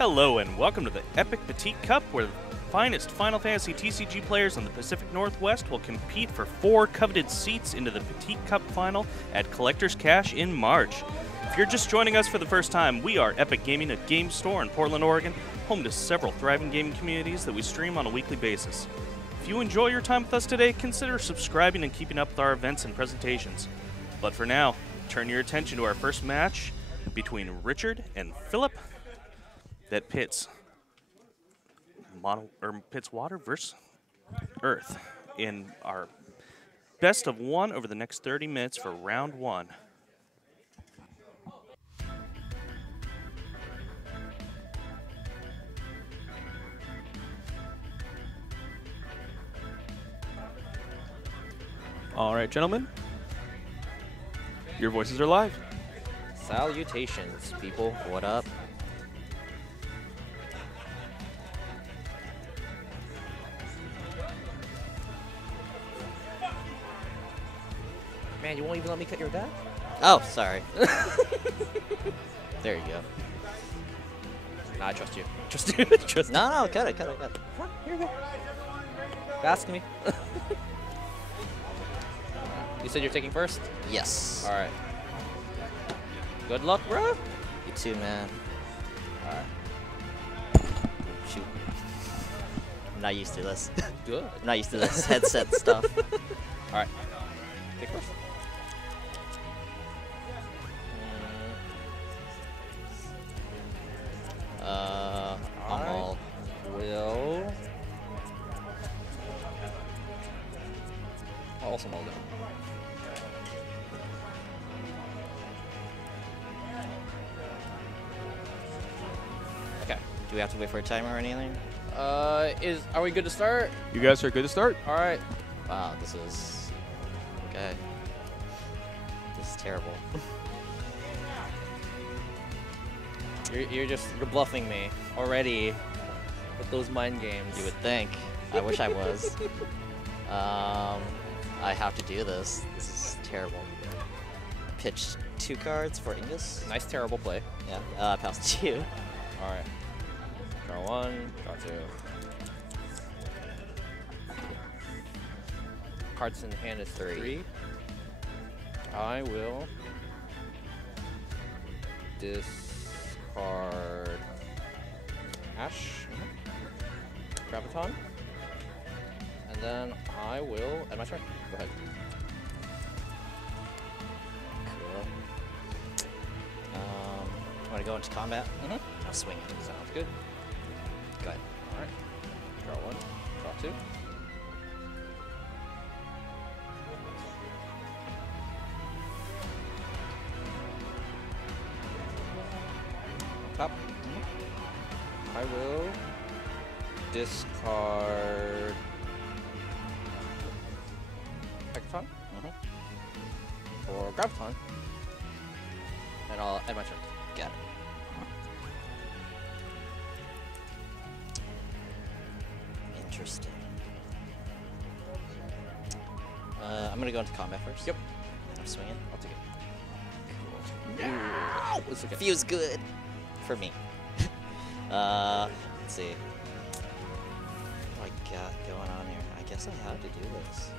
Hello and welcome to the Epic Petit Cup, where the finest Final Fantasy TCG players in the Pacific Northwest will compete for 4 coveted seats into the Petit Cup final at Collector's Cash in March. If you're just joining us for the first time, we are Epic Gaming, a game store in Portland, Oregon, home to several thriving gaming communities that we stream on a weekly basis. If you enjoy your time with us today, consider subscribing and keeping up with our events and presentations. But for now, turn your attention to our first match between Richard and Philip that pits water versus earth in our best of 1 over the next 30 minutes for round 1. All right, gentlemen, your voices are live. Salutations, people. What up? Man, you won't even let me cut your deck? Oh, sorry. There you go. Nah, I trust you. Trust you. Trust no, cut it. Come on, here you go. Ask me. You said you're taking first? Yes. All right. Good luck, bro. You too, man. All right. Shoot. I'm not used to this. Good. I'm not used to this headset stuff. All right. Take first. I'll also mold it. Okay. Do we have to wait for a timer or anything? Are we good to start? You guys are good to start? All right. Wow, this is okay. This is terrible. You're bluffing me already with those mind games. You would think. I wish I was. I have to do this. This is terrible. Pitch 2 cards for Ingus. Nice terrible play. Yeah. Pass 2. All right. Draw 1. Draw 2. Cards in hand is 3. I will discard Ash, Graviton, and then I will end my turn. Go ahead. Cool. Want to go into combat? Mm-hmm. I'll swing it. Sounds good. Go ahead. All right. Draw 1. Draw 2. Top. Mm-hmm. I will discard Hackathon or Graviton, and I'll end my turn. Got it. Interesting. I'm gonna go into combat first. Yep. I'm swinging. I'll take it. Cool. No! It's okay. Feels good for me. Let's see. What do I got going on here? I guess I have to do this.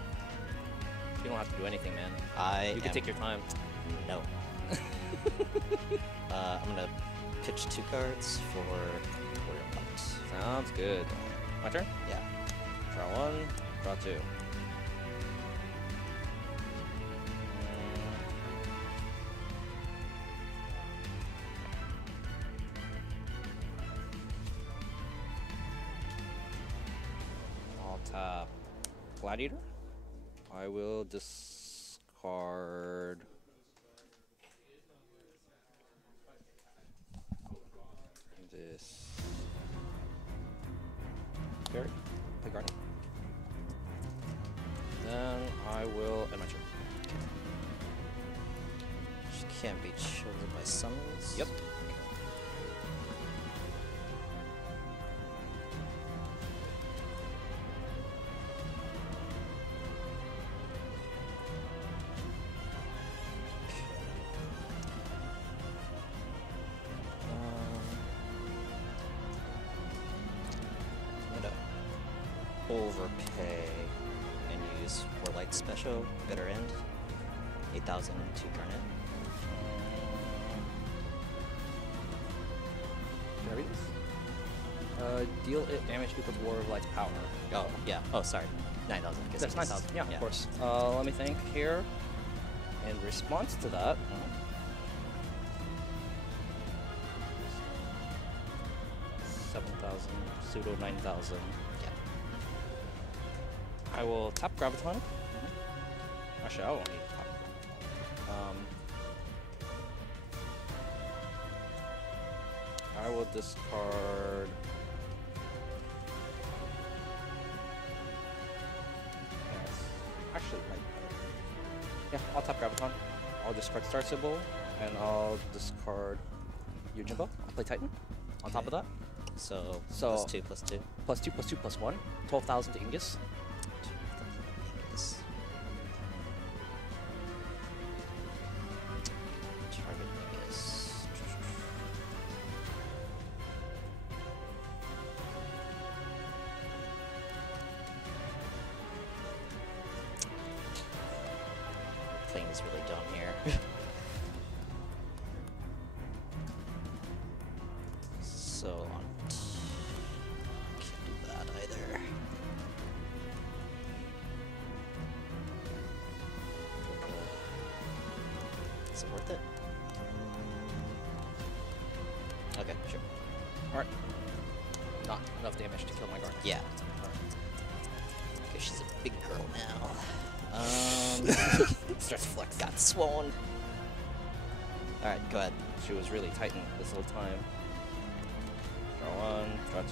You don't have to do anything, man. You can take your time. No. I'm gonna pitch 2 cards for your bucks. Sounds good. My turn? Yeah. Draw 1, draw 2. I'll tap Gladiator. I will discard this Fairy, play Guardian. Then I will end my turn. She can't be chosen by summons. Yep. overpay and use Warlight Special, Bitter End. 8,000 to Garnet. Can I read this? Deal it damage equal to War of Light's power. Oh, yeah. Oh, sorry. 9,000. That's 9,000. Yeah, of course. Let me think here. In response to that, 7,000, pseudo 9,000. Yeah. I will tap Graviton. Actually, I won't need tap. I will discard. Yes. Actually, like. Yeah, I'll tap Graviton. I'll discard Star Symbol, and I'll discard Yujimbo. I'll play Titan on top of that. So So- +2, +2. +2, +2, +1. 12,000 to Ingus. Yes. Target Ingus. Playing is really dumb here. So on. Can't do that either. Is it worth it? Okay, sure. Alright. Not enough damage to kill my guard. Yeah. Okay, she's a big girl now. Starts flex. Got swollen. Alright, go ahead. She was really Titan this whole time. Draw 1, draw 2.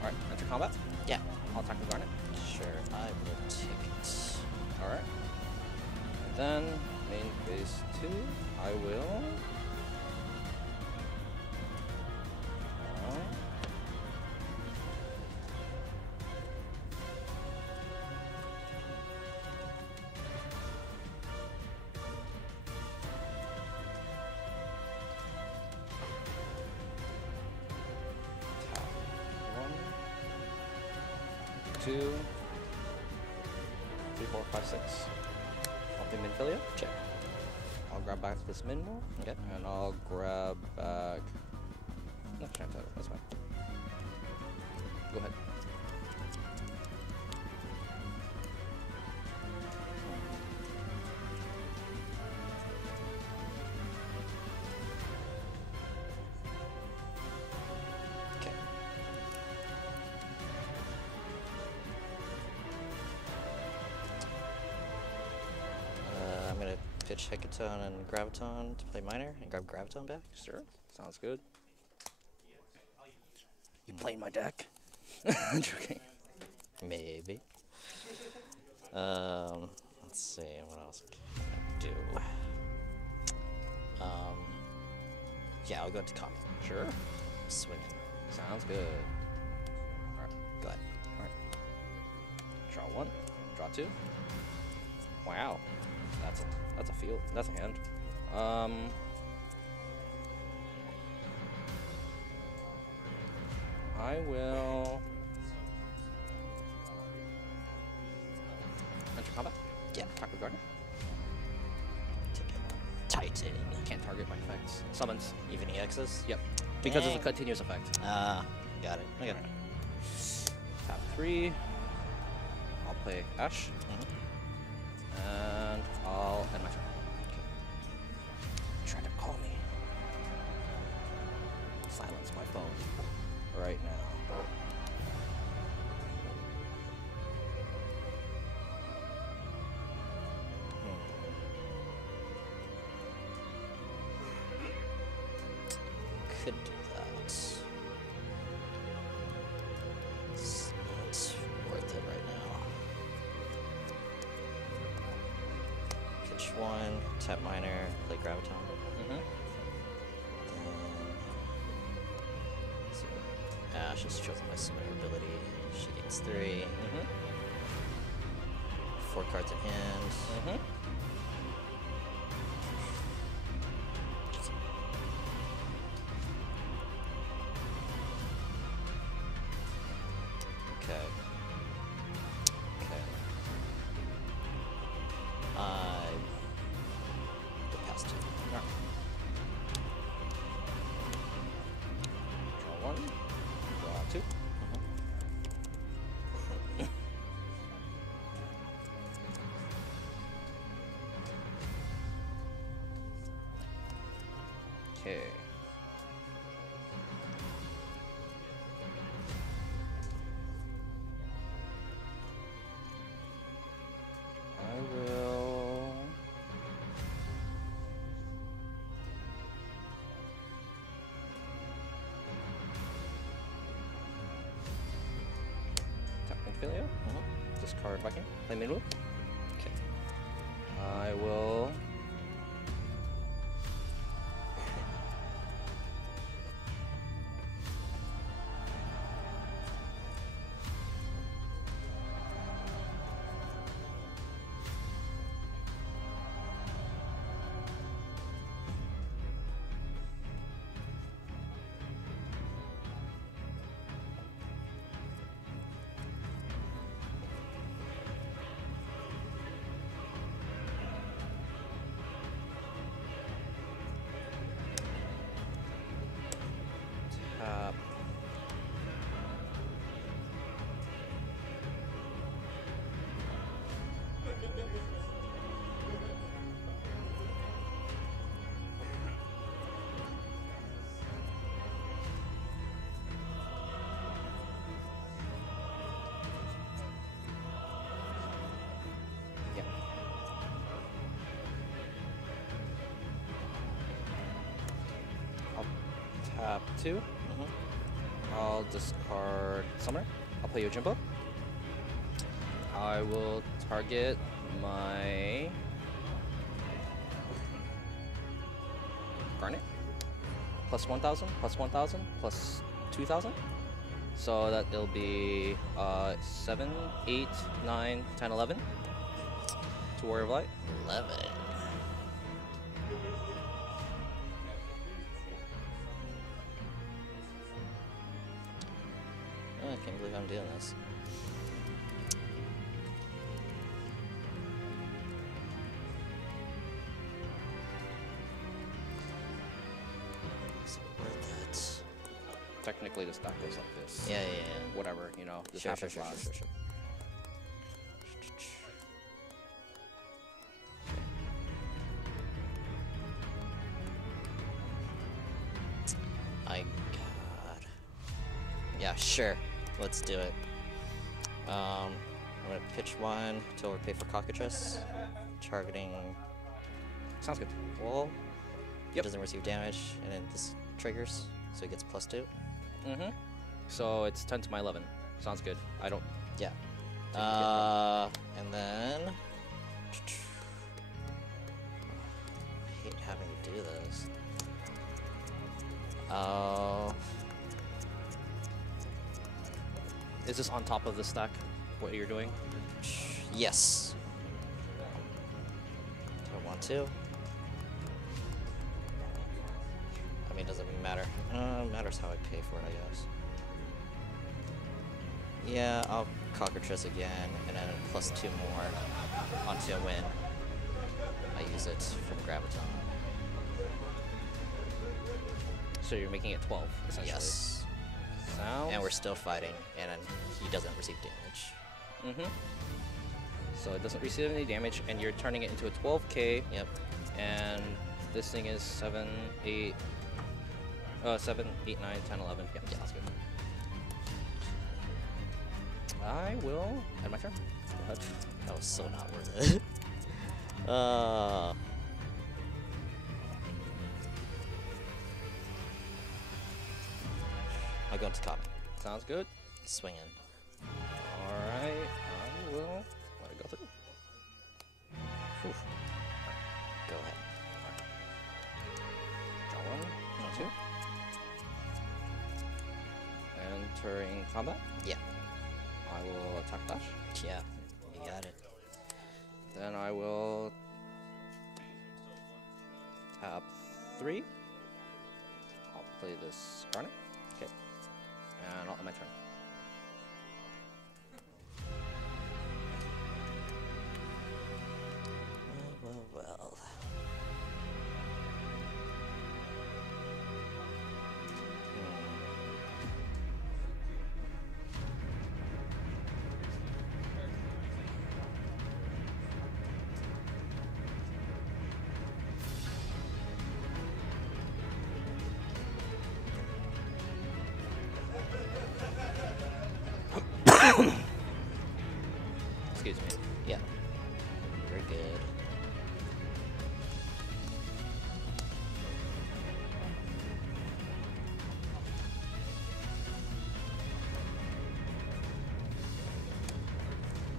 Alright, enter combat. Yeah. I'll attack the Garnet. Sure, I will take it. Alright. And then, main phase 2, I will. Tap 1, 2, 3, 4, 5, 6. I'll play Minfilia. Check. I'll grab back this min move. Okay. And I'll grab back. No, Champ Title. That's fine. Go ahead. Okay. I'm gonna pitch Hecaton and Graviton to play Minor and grab Graviton back. Sure. Sounds good. You playing my deck? I'm joking. Maybe. Let's see, what else can I do? Yeah, I'll go to Comet. Sure. Swinging. Sounds good. Alright. Go ahead. Alright. Draw 1. Draw 2. Wow. That's a field. That's a hand. I will enter combat. Yeah. Attack with Garden. Take it. Titan. Can't target my effects. Summons. Even EXs? Yep. Because it's a Dang. continuous effect. Ah, got it. Okay. Alright. Tap 3. I'll play Ash. And I'll end my turn. Try to call me. Silence my phone. Right now. Could do that. It's not worth it right now. Pitch 1, tap Minor, play Graviton. So Ash is chosen my summoner ability. She gains 3. 4 cards in hand. Mm-hmm. Okay. Okay. Go past 2. Alright. Draw 1. Draw 2. Okay. I will. Tap Ophelia. Discard Viking. Play mid move. Okay. I will. Tap. Yeah. I'll tap 2. I'll discard Summoner. I'll play Yojimbo. I will target my Garnet. Plus 1,000, plus 1,000, plus 2,000. So that it'll be 7, 8, 9, 10, 11. To Warrior of Light. 11. Oh, I can't believe I'm doing this. Is it worth it? Technically, the stack goes like this. Yeah, yeah, yeah. Whatever, you know. This Sure, happens sure, sure, last. sure, sure, sure. I God. Yeah, sure. Let's do it. I'm gonna pitch 1 to overpay for Cockatrice, targeting Sounds good. wall. Yep. Doesn't receive damage, and then this triggers, so he gets +2. Mm-hmm. So it's 10 to my 11. Sounds good. I don't. Yeah. Take a And then I hate having to do this. Oh. Is this on top of the stack? What you're doing? Yes. Do I want to? I mean, doesn't matter. Matters how I pay for it, I guess. Yeah, I'll Cockatrice again, and then +2 more onto a win. I use it from Graviton. So you're making it 12, essentially. Yes. Sounds. And we're still fighting, and then he doesn't receive damage. Mm-hmm. So it doesn't receive any damage, and you're turning it into a 12k. Yep. And this thing is 7, 8, 9, 10, 11. Yep, Yeah. sounds good. I will end my turn. Go ahead. That was so not worth it. I'll go into common. Sounds good. Swinging. Alright, I will let it go through. Whew. Go ahead. Draw 1, draw 2. Entering combat. Yeah. I will attack dash. Yeah. You got it. Then I will tap 3. I'll play this Garnet. Okay. And I'll end my turn. Well. Excuse me. Yeah. Very good.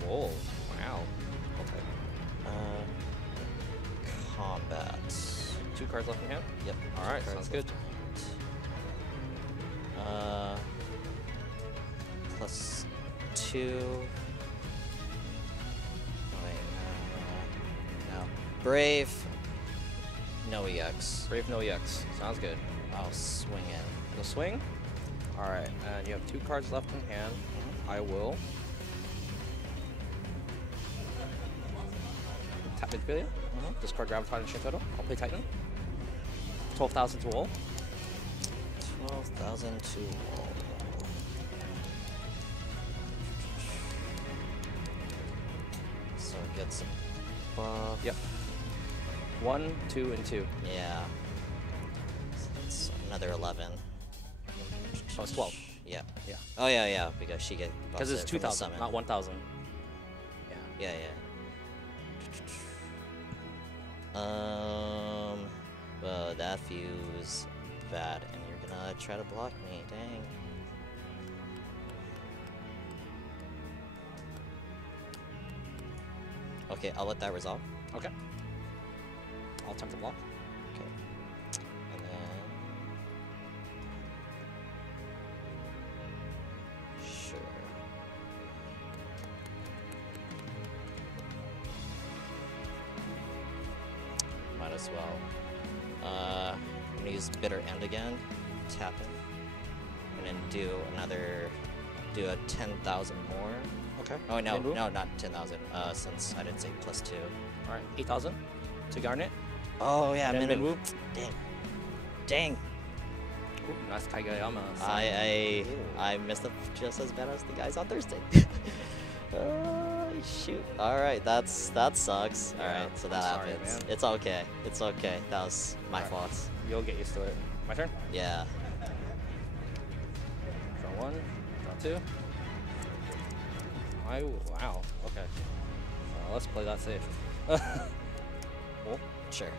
Whoa. Wow. Okay. Combat. 2 cards left in hand? Yep. Alright, Cards sounds good. left. Plus 2. Wait, no. Brave. No EX. Brave no EX. Sounds good. I'll swing in. You'll swing. Alright, and you have 2 cards left in hand. I will tap Midfilia. Discard Graviton and Shintoto. I'll play Titan. 12,000 to wall. 12,000 to wall. So it gets a buff. Yep. 1, 2, and 2. Yeah. So that's another 11. So it's 12. Yeah. Yeah. Oh yeah, yeah. Because she get Because it's buffs it from the 2,000, summon. not 1,000. Yeah. Yeah, yeah. Well, that feels bad, and you're gonna try to block me. Dang. Okay, I'll let that resolve. Okay. I'll attempt to block. Okay. And then... Sure. Might as well. I'm gonna use Bitter End again. Tap it. And then do a 10,000 more. Okay. Oh, no, Min-woo? no, not 10,000, since I didn't say plus 2. Alright, 8,000 to Garnet. Oh, yeah, And then Min-woo. Min-woo. Dang. Dang. Ooh, nice Kaigayama. I messed up just as bad as the guys on Thursday. Oh, shoot. Alright, that sucks. Yeah, Alright, so that I'm sorry, happens. man. It's okay. It's okay. That was my Alright. fault. You'll get used to it. My turn. Yeah. Draw 1, draw 2. Wow. Okay. Let's play that safe. Cool. Sure.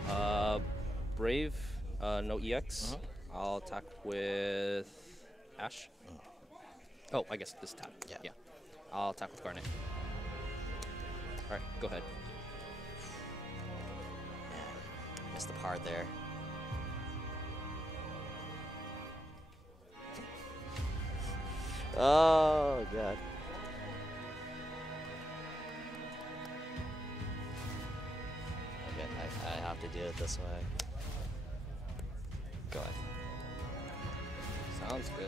Brave, no EX. I'll attack with Ash. Oh, I guess this tap. Yeah. Yeah. I'll attack with Garnet. Alright, go ahead. Man, missed the part there. Oh, God. Okay, I have to do it this way. Go ahead. Sounds good.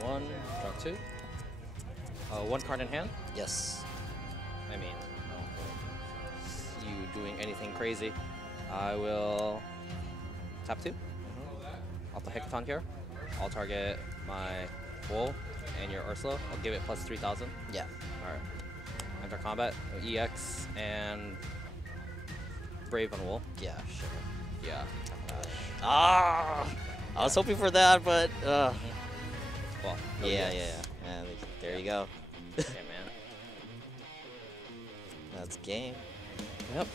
Draw 1, draw 2. 1 card in hand. Yes. I mean, you doing anything crazy. I will tap 2. I'll play Hecaton here. I'll target my Bull and your Ursula. I'll give it plus 3,000. Yeah. Alright. Enter combat, EX, and Brave on Wool. Yeah, sure. Yeah. Ah! I was hoping for that, but Well, no yeah, EX. yeah. And there you go. Okay, man. That's game. Yep.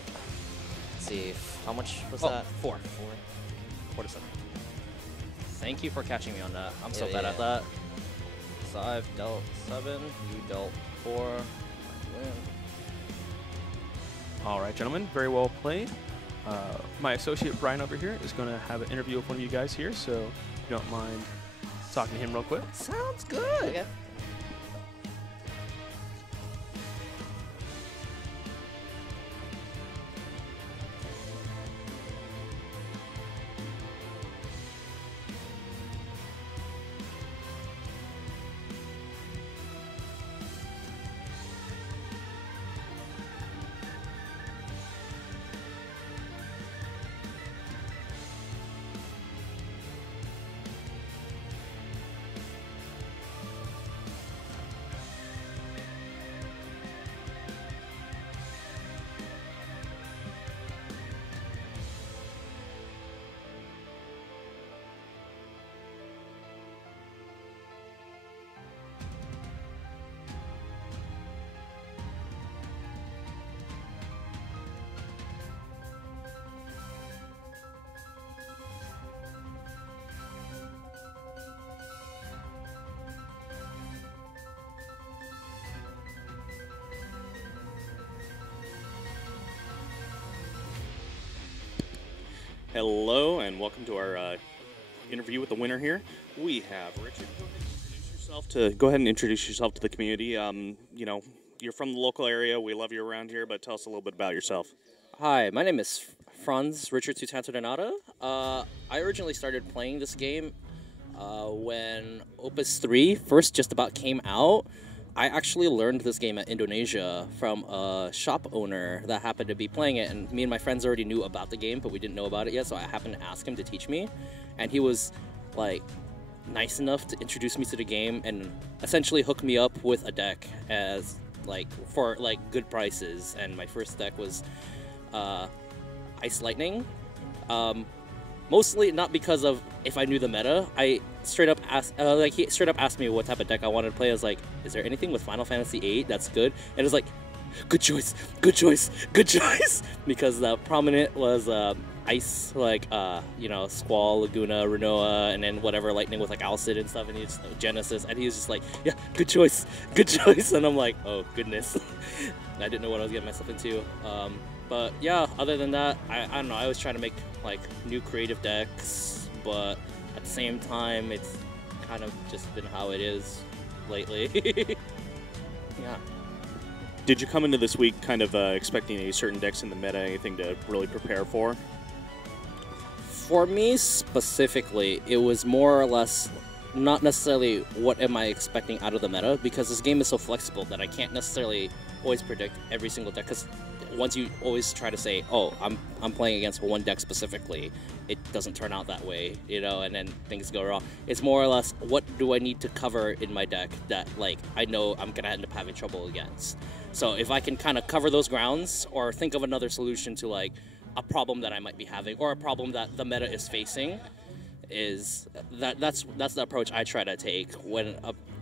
Let's see, how much was Oh, that? 4. 4 to 7. Thank you for catching me on that. I'm so Yeah, bad yeah. at that. So I've dealt 7, you dealt 4. I win. All right, gentlemen, very well played. My associate Brian over here is going to have an interview with one of you guys here, so if you don't mind talking to him real quick. Sounds good. Okay. Hello, and welcome to our interview with the winner here. We have Richard. Go ahead and introduce yourself to the community. You know, you're from the local area. We love you around here, but tell us a little bit about yourself. Hi, my name is Franz Richard Sutanto Donato. I originally started playing this game when Opus 3 first just about came out. I actually learned this game at Indonesia from a shop owner that happened to be playing it, and me and my friends already knew about the game, but we didn't know about it yet, so I happened to ask him to teach me, and he was like nice enough to introduce me to the game and essentially hook me up with a deck as for good prices. And my first deck was Ice Lightning. Mostly not because of if I knew the meta. I straight up asked, he straight up asked me what type of deck I wanted to play. I was like, is there anything with Final Fantasy VIII that's good? And it was like, good choice, good choice, good choice. Because the prominent was Ice, you know, Squall, Laguna, Renoa, and then whatever Lightning with like Alcid and stuff, and he's Genesis, and he was just like, yeah, good choice, good choice. And I'm like, oh goodness. I didn't know what I was getting myself into. But yeah, other than that, I don't know, I was trying to make like new creative decks, but at the same time, it's kind of just been how it is lately. Yeah. Did you come into this week kind of expecting any certain decks in the meta, anything to really prepare for? For me specifically, it was more or less not necessarily what am I expecting out of the meta, because this game is so flexible that I can't necessarily always predict every single deck, because once you always try to say, oh, I'm playing against one deck specifically, it doesn't turn out that way, you know, and then things go wrong. It's more or less, what do I need to cover in my deck that, like, I know I'm going to end up having trouble against. So if I can kind of cover those grounds or think of another solution to, like, a problem that I might be having or a problem that the meta is facing, that's the approach I try to take when,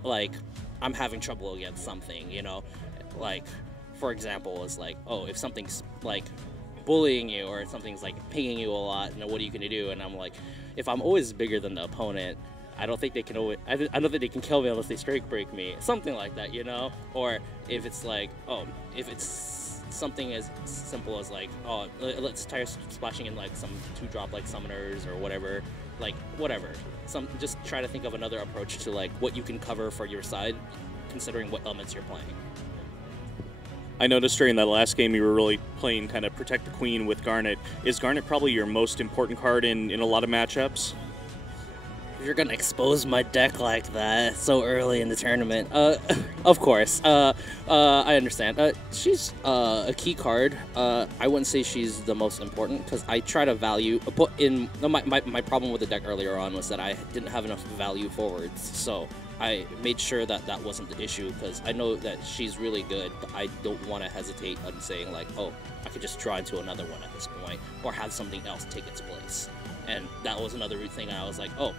like, I'm having trouble against something, you know, like, for example, it's like, oh, if something's like bullying you or something's like pinging you a lot, you know, what are you gonna do? And I'm like, if I'm always bigger than the opponent, I don't think they can always, I don't think they can kill me unless they strike break me, something like that, you know. Or if it's like, oh, if it's something as simple as like, oh, let's try splashing in like some 2-drop like summoners or whatever, like whatever. Just try to think of another approach to like what you can cover for your side, considering what elements you're playing. I noticed during that last game you were really playing kind of Protect the Queen with Garnet. Is Garnet probably your most important card in a lot of matchups? You're gonna expose my deck like that so early in the tournament. Of course. I understand. She's a key card. I wouldn't say she's the most important because I try to put in. My problem with the deck earlier on was that I didn't have enough value forwards. So I made sure that that wasn't the issue because I know that she's really good, but I don't want to hesitate on saying like, oh, I could just draw into another one at this point or have something else take its place. And that was another thing I was like, oh,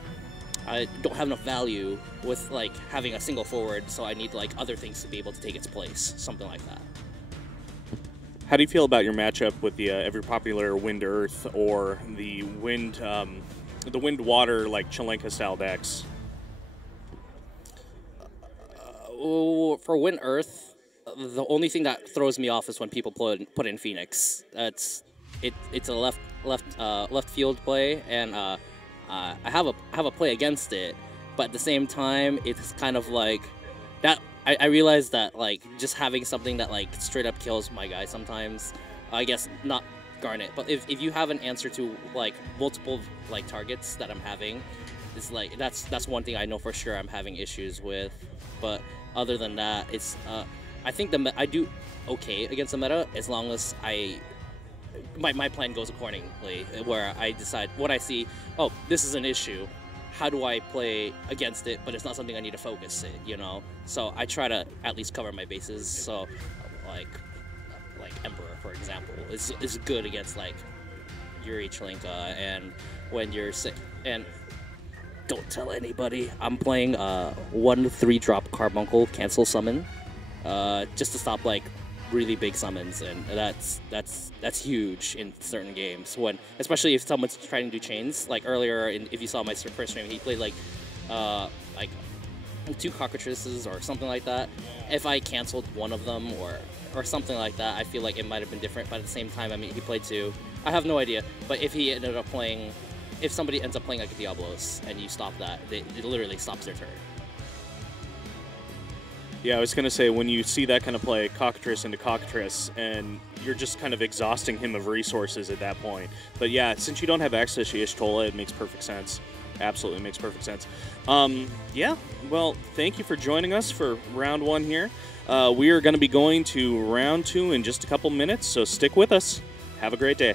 I don't have enough value with like having a single forward, so I need like other things to be able to take its place, something like that. How do you feel about your matchup with the ever popular Wind Earth or the Wind Water like Chelenka style decks? For Wind Earth, the only thing that throws me off is when people put in Phoenix. It's a left field play, and I have a play against it, but at the same time, it's kind of like that. I realize that like just having something that like straight up kills my guy sometimes. I guess not Garnet, but if you have an answer to like multiple like targets that I'm having, it's like that's one thing I know for sure I'm having issues with. But other than that, it's I think I do okay against the meta as long as my plan goes accordingly, where I decide what I see, oh, this is an issue, how do I play against it, but it's not something I need to focus it, you know? So I try to at least cover my bases, so like Emperor, for example, is good against like Yuri Chelenka, and when you're sick, and don't tell anybody, I'm playing 1 3-drop Carbuncle cancel summon, just to stop like really big summons, and that's huge in certain games, when especially if someone's trying to do chains. Like earlier, if you saw my first stream, he played like 2 cockatrices or something like that. If I canceled one of them or something like that, I feel like it might have been different. But at the same time, I mean, he played 2. I have no idea. But if he ended up playing, if somebody ends up playing like a Diablos and you stop that, it literally stops their turn. Yeah, I was going to say, when you see that kind of play, cockatrice into cockatrice, and you're just kind of exhausting him of resources at that point. But yeah, since you don't have access to Y'shtola, it makes perfect sense. Absolutely makes perfect sense. Yeah, well, thank you for joining us for round 1 here. We are going to be going to round 2 in just a couple minutes, so stick with us. Have a great day.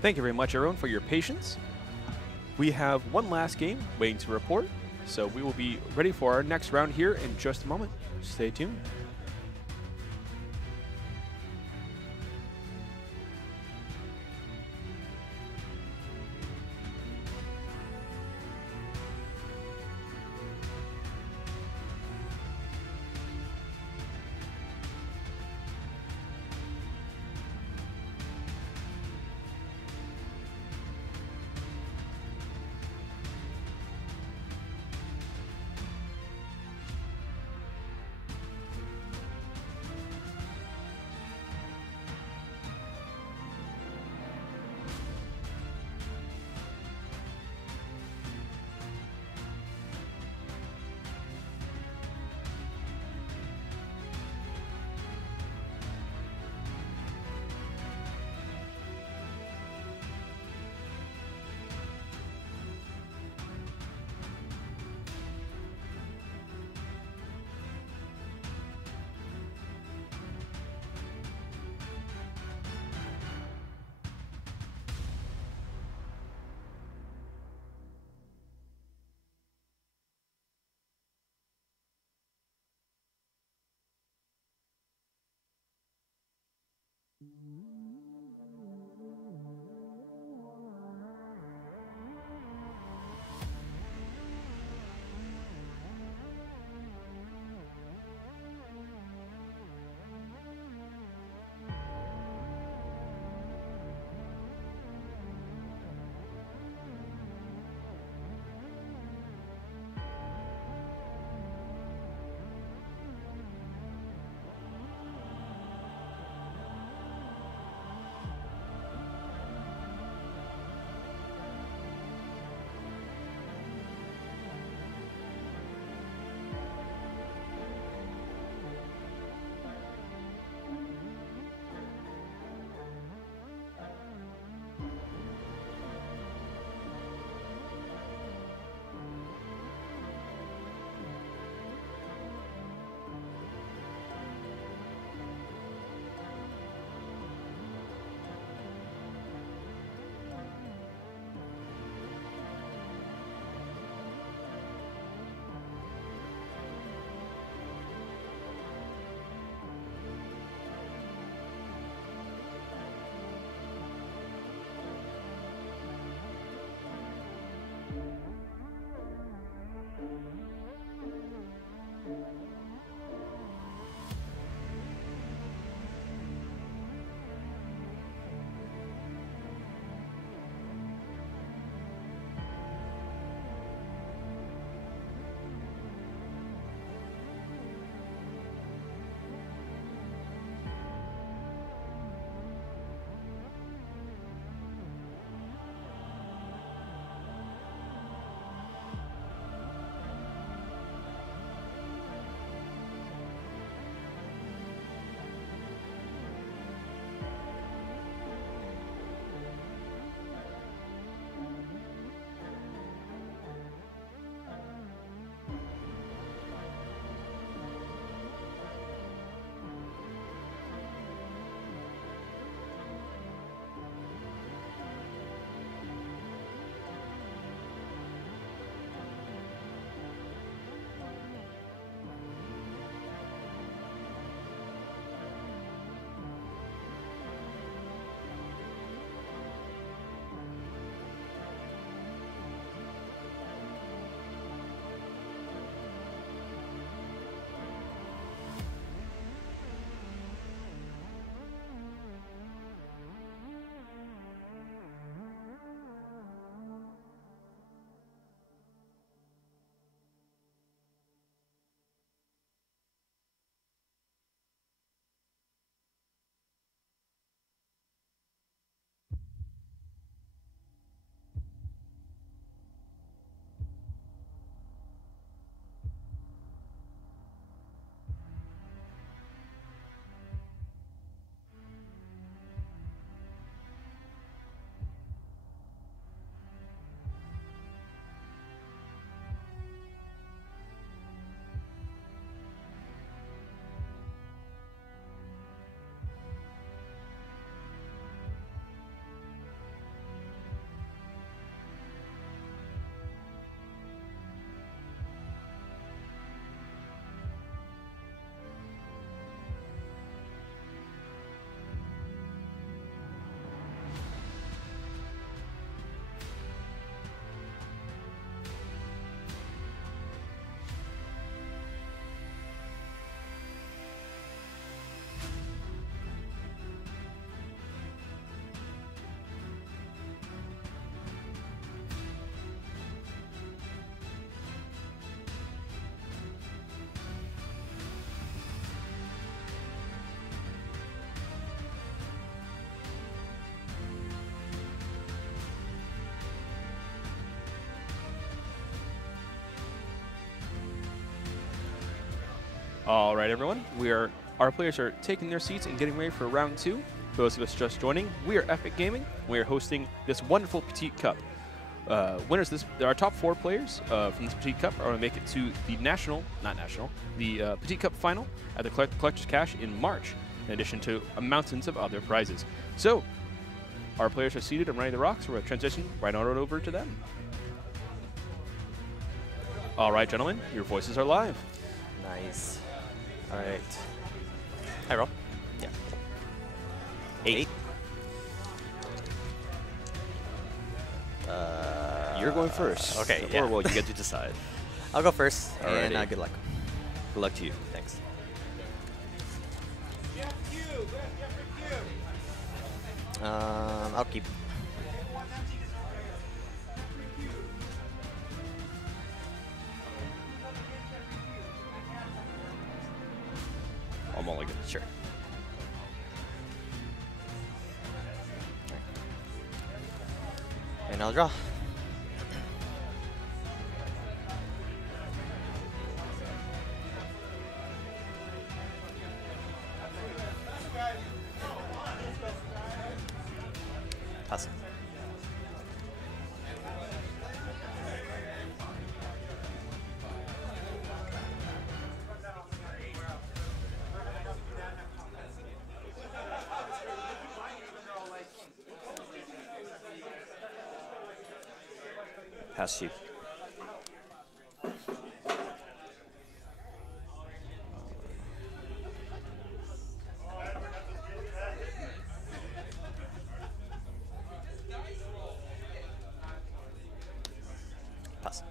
Thank you very much, everyone, for your patience. We have one last game waiting to report, so we will be ready for our next round here in just a moment. Stay tuned. All right, everyone. Our players are taking their seats and getting ready for round 2. For those of us just joining, we are Epic Gaming. We are hosting this wonderful Petit Cup. Our top 4 players from this Petit Cup are going to make it to the the Petit Cup final at the Collector's Cache in March, in addition to mountains of other prizes. So, our players are seated and ready to rock, so we're going to transition right on over to them. All right, gentlemen, your voices are live. Nice. All right. Hi, roll. Yeah. 8. You're going first. Okay, Or yeah. well, you get to decide. I'll go first, and Alrighty. good luck. Good luck to you. Thanks. I'll keep. I'll mulligan. Sure. And I'll draw. Pass. Pass you. Pass.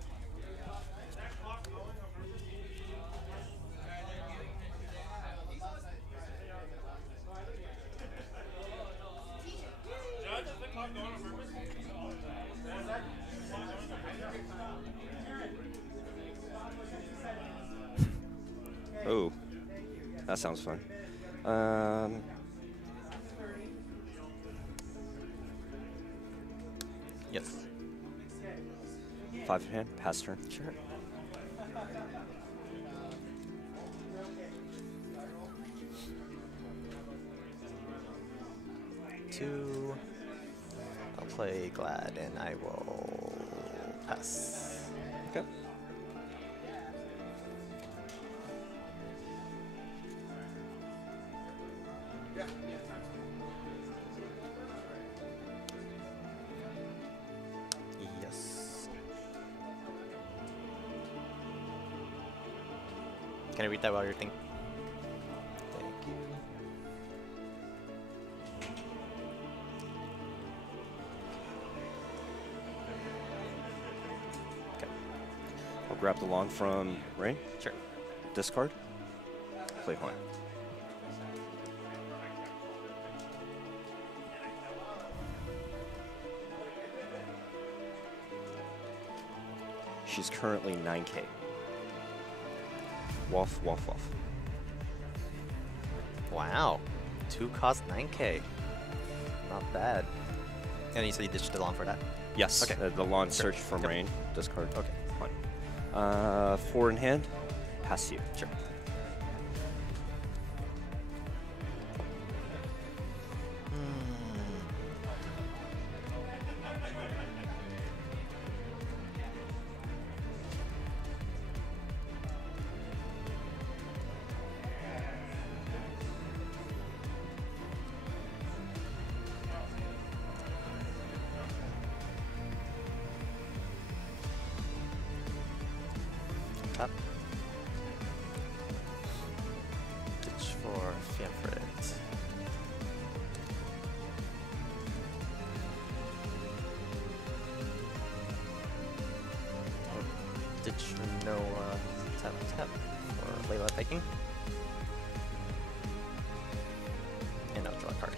Oh, that sounds fun. Yes. 5 in hand. Pass turn. Sure. Two. I'll play Glad, and I will pass. Okay. Yes. Can I read that while you're thinking? Thank you. Okay. I'll grab the lawn from Rain. Sure. Discard. Play Horn. She's currently 9K. Waff, waff, waff. Wow. 2 cost 9K. Not bad. And you said you ditched the lawn for that? Yes. Okay. The lawn Sure. search from Yep. Rain. Discard. Okay. Fine. 4 in hand. Pass you. Sure. Tap. Ditch for Fianfred. Ditch no tap tap for Layla taking. And I'll draw a card.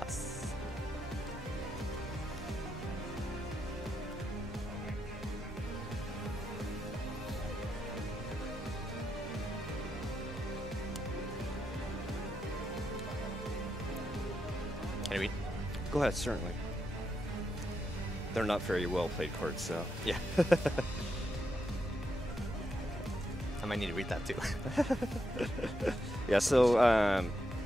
Pass. Can I read? Go ahead, certainly. They're not very well played cards, so. Yeah. I'm might need to read that too. Yeah, so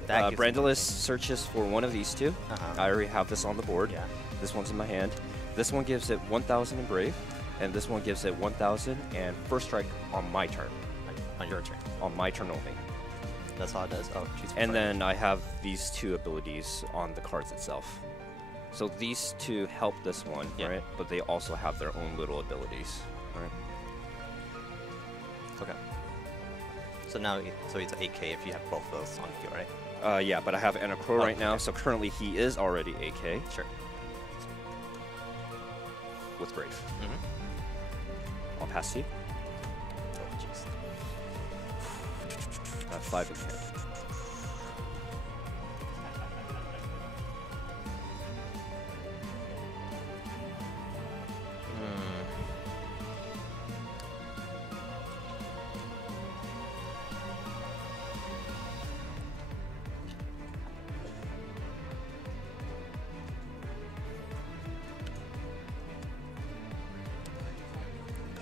That gives Brandalus searches for one of these two. I already have this on the board. Yeah. This one's in my hand. This one gives it 1,000 in Brave, and this one gives it 1,000 and first strike on my turn. On your turn. On my turn only. That's all it does. Oh, choose. And then I have these two abilities on the cards itself. So these two help this one, Yeah. right? But they also have their own little abilities, right? Okay. So now, so it's 8K if you have both of those on the field, right? Yeah, but I have Anacro right now, so currently he is already AK Sure. with Brave. Mm-hmm. I'll pass to you. Oh, jeez. 5 in hand.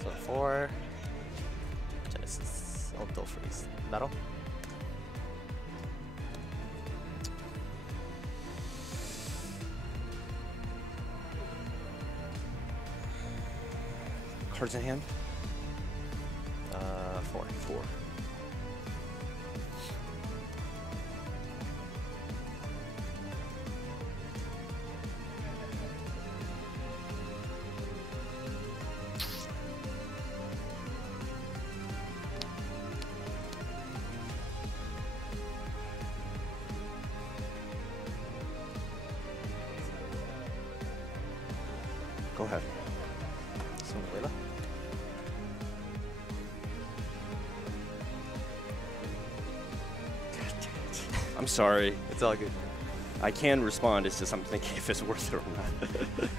So 4. Genesis. Auto freeze. Battle. Cards in hand? 4. 4. Go ahead. Swing Layla. I'm sorry. It's all good. I can respond, it's just I'm thinking if it's worth it or not.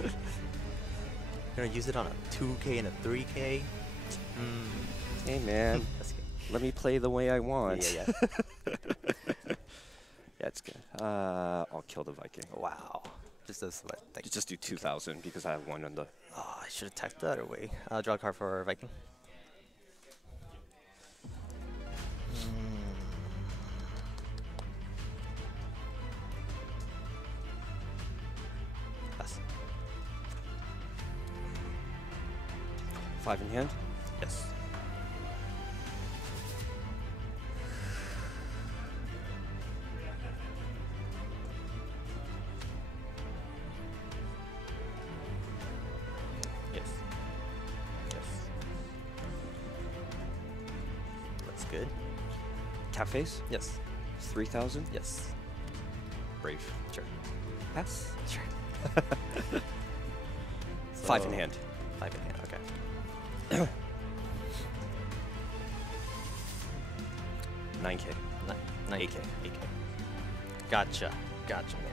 You're gonna use it on a 2K and a 3K. Hey man, That's good. let me play the way I want. Yeah. Yeah, it's good. I'll kill the Viking. Wow. Just as what? Like, Just do 2,000 because I have one on the. oh, I should have attacked the other way. Draw a card for Viking. Pass. 5 in hand. Yes. Yes. Yes. That's good. Cafes. Yes. 3,000. Yes. Brave. Sure. Pass. Sure. 5 in hand. 5 in hand. Okay. 9K. 9K. 8K. Gotcha. Gotcha, man.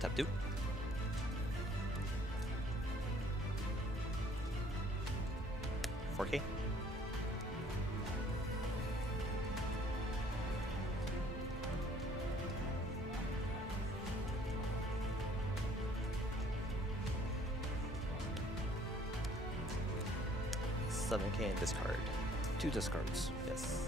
Tap 2. $4K. $7K and discard. 2 discards. Yes.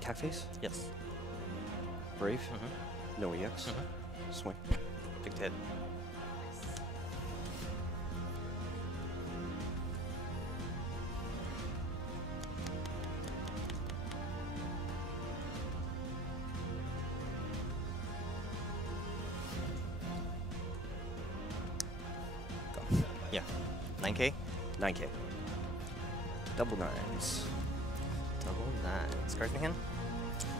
Cat Face? Yes. Brave? Mm-hmm. No EX? Mm-hmm. Swing. Big hit. Go. Yeah. 9K? 9K. Double nines. Double 9. Cards in hand?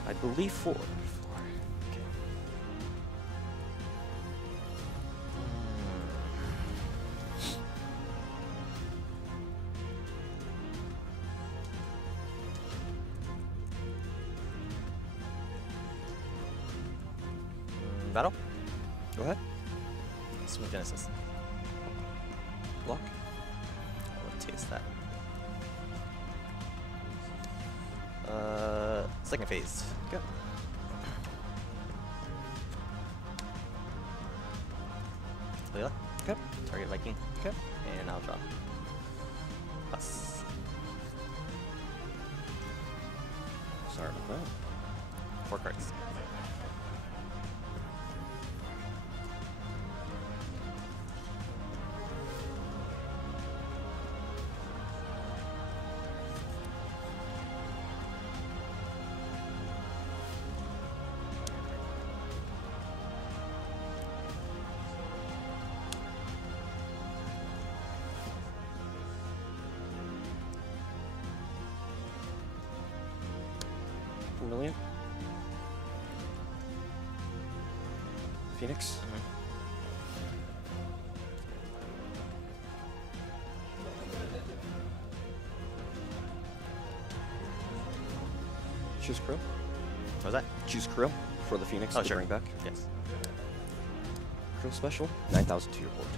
I believe 4. Battle? Go ahead. Smooth Genesis. Block. I'll taste that. Second phase. Go. Leela? Okay. Target Viking. Okay. And I'll draw. Plus Sorry about that. 4 cards. Million. Phoenix. Choose Krill. What was that? Choose Krill for the Phoenix Oh, to sure. bring back. Yes. Krill special. 9,000 to your board.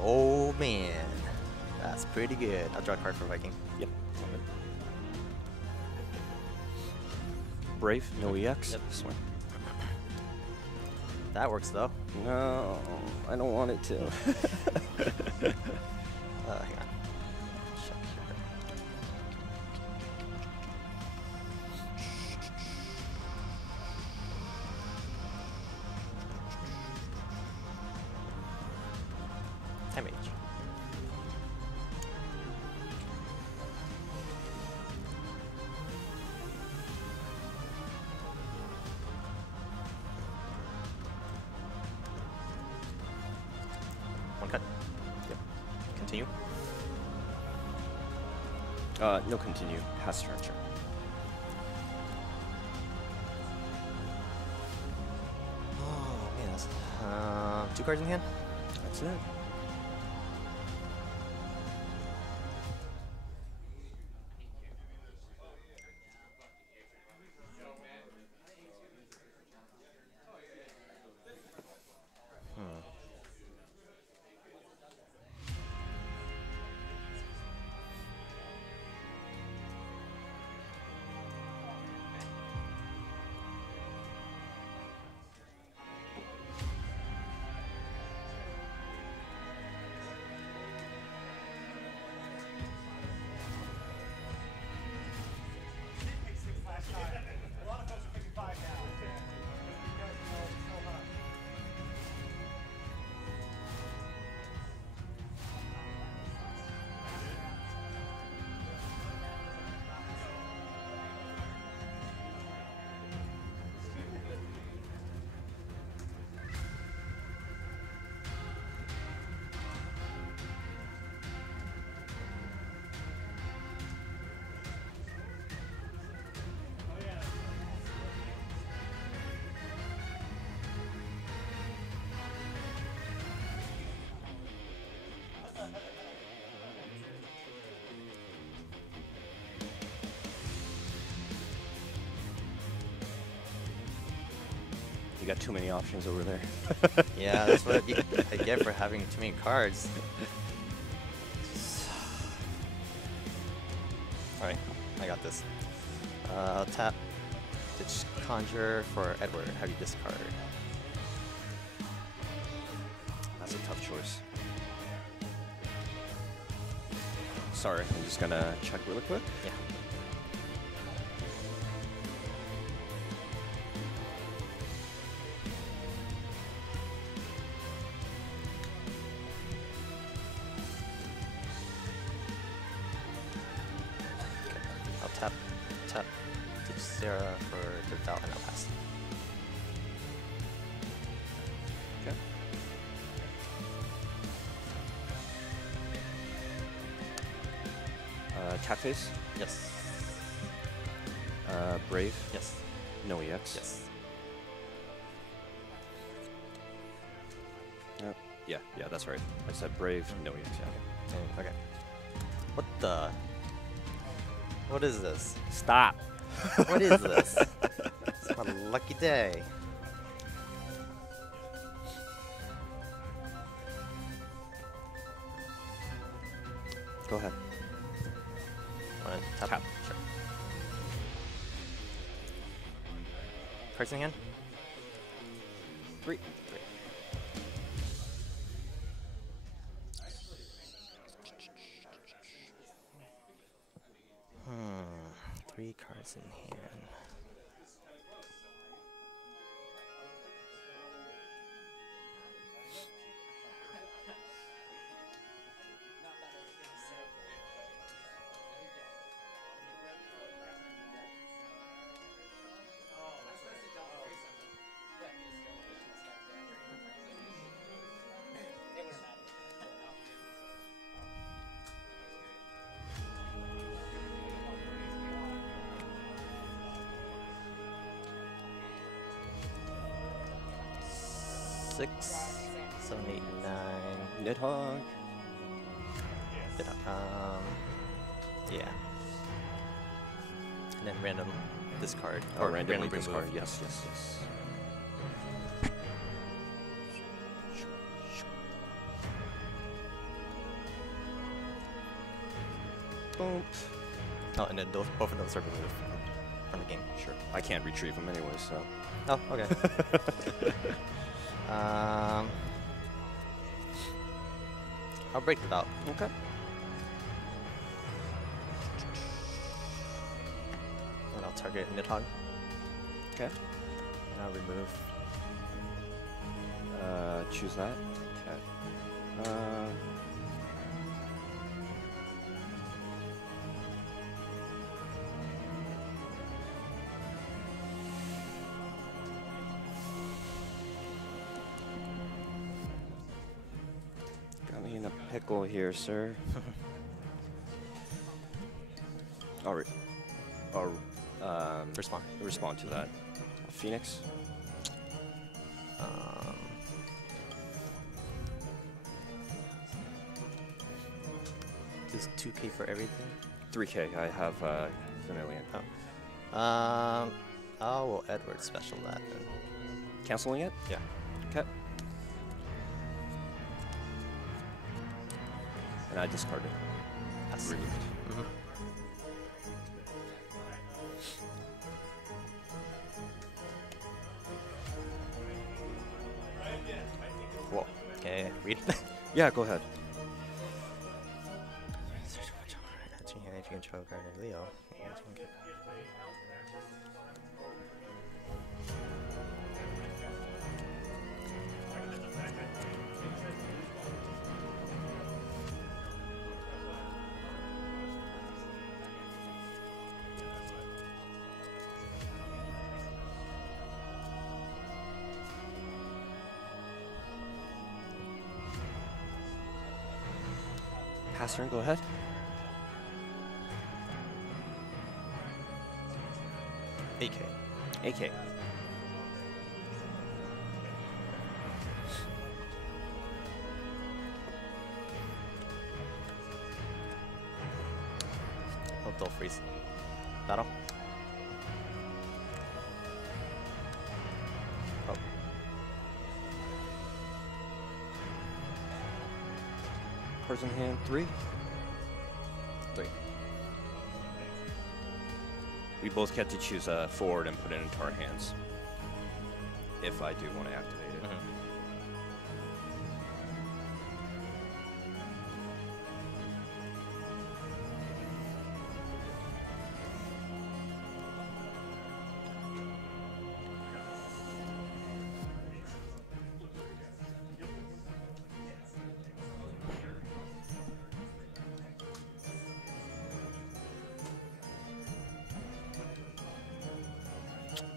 Oh man. That's pretty good. I'll draw a card for Viking. Yep. Love it. Brave. No EX. Yep. Swing. That works though. No, I don't want it to. Hang on. Check here. Damage. One cut. Yep. Continue. No continue. Has turn. Sure. Oh man, that's 2 cards in hand. That's it. You got too many options over there. Yeah, that's what I get for having too many cards. Alright, I got this. I'll tap Ditch Conjure for Edward. Have you discard? That's a tough choice. Sorry, I'm just gonna check really quick. Yeah. tap. Ditch Sarah for the Val and I'll pass. Okay. Cat face. Yes. Brave. Yes. No EX. Yes. Yeah, that's right. I said brave. No EX. Yeah. Okay. What the? What is this? Stop. What is this? It's my lucky day. Go ahead. Wanna tap? Tap. Sure. Cards in hand? 3. Hmm. 3 cards in hand. Six, 7, 8, 9. Nidhogg. Yeah. And then random discard. Or randomly remove. discard. Yes. Boom. Oh, and then both of those are removed from the game. Sure. I can't retrieve them anyway, so. Oh, okay. I'll break it out. Okay. And I'll target Nidhogg. Okay. And I'll remove. Choose that. Okay. Got me in a pickle here, sir. Respond to that. Phoenix. Just 2K for everything. 3K. I have Vermilion. Oh. Well, Edward special that then. Canceling it? Yeah. Okay. And I discard it. That's Removed. Whoa. Okay, read. Yeah, go ahead. If you control card or Leo. Pass turn, go ahead. AK. AK. Hotel freeze. Battle. Oh. Cards in hand, 3. 3. We both get to choose a forward and put it into our hands. If I do want to activate it.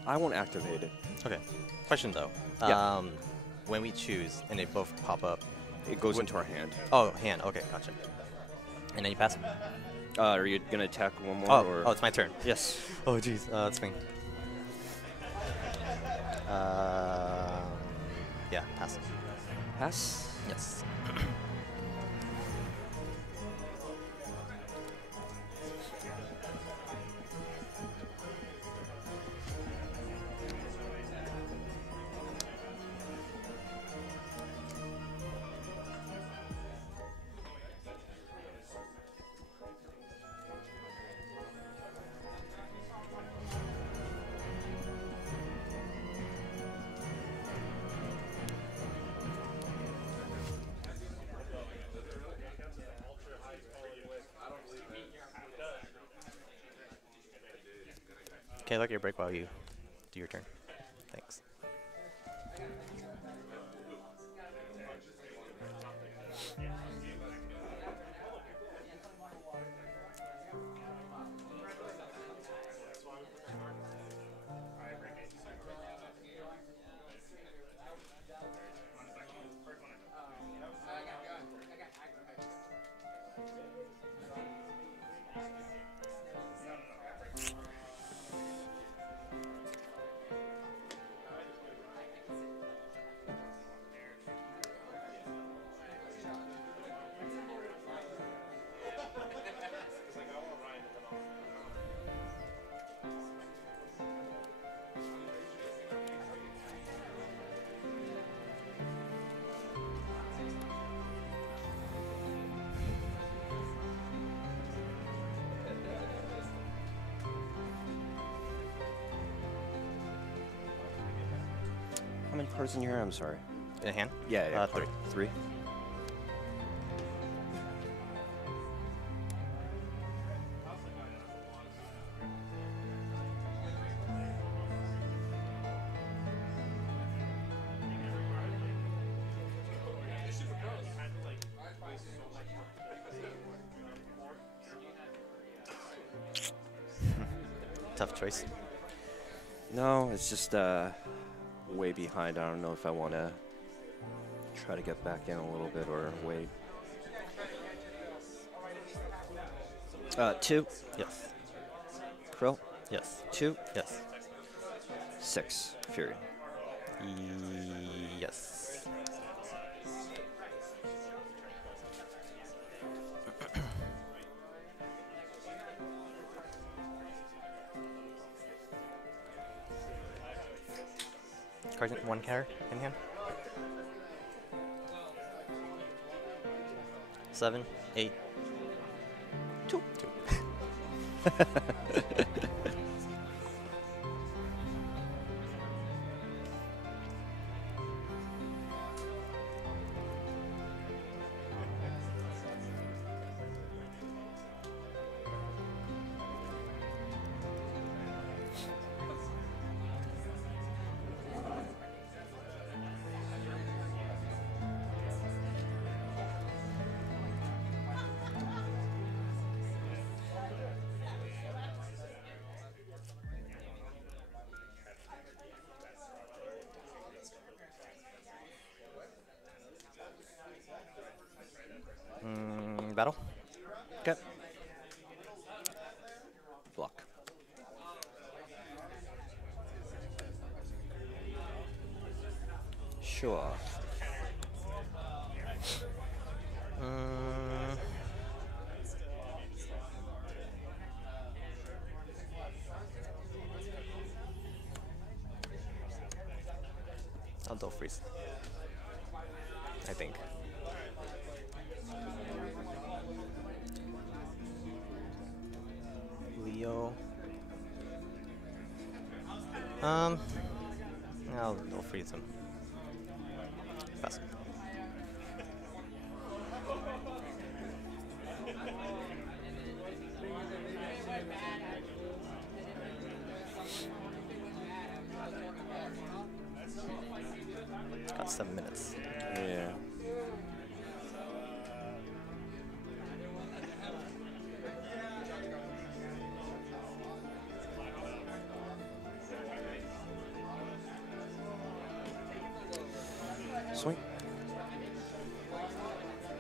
I won't activate it. Okay. Question though. Yeah. When we choose and they both pop up. It goes into our hand. Oh, hand. Okay, gotcha. And then you pass. Are you gonna attack one more? Oh, or? oh, it's my turn. Yes. Oh, jeez. Swing. Yeah, pass. Pass. Yes. Okay, look at your break while you do your turn. Thanks. How many cards in your hand? I'm sorry. In hand? Yeah. Three. Three. Tough choice. No, it's just way behind. I don't know if I want to try to get back in a little bit or wait. 2. Yes. Krill. Yes. 2. Yes. 6. Fury. Yes. Card, one card in hand. 7, 8, 2. Battle. Okay. Block. Sure. I'll go freeze. I think. Leo. I'll freeze him. Pass. Got 7 minutes. Yeah. Swing.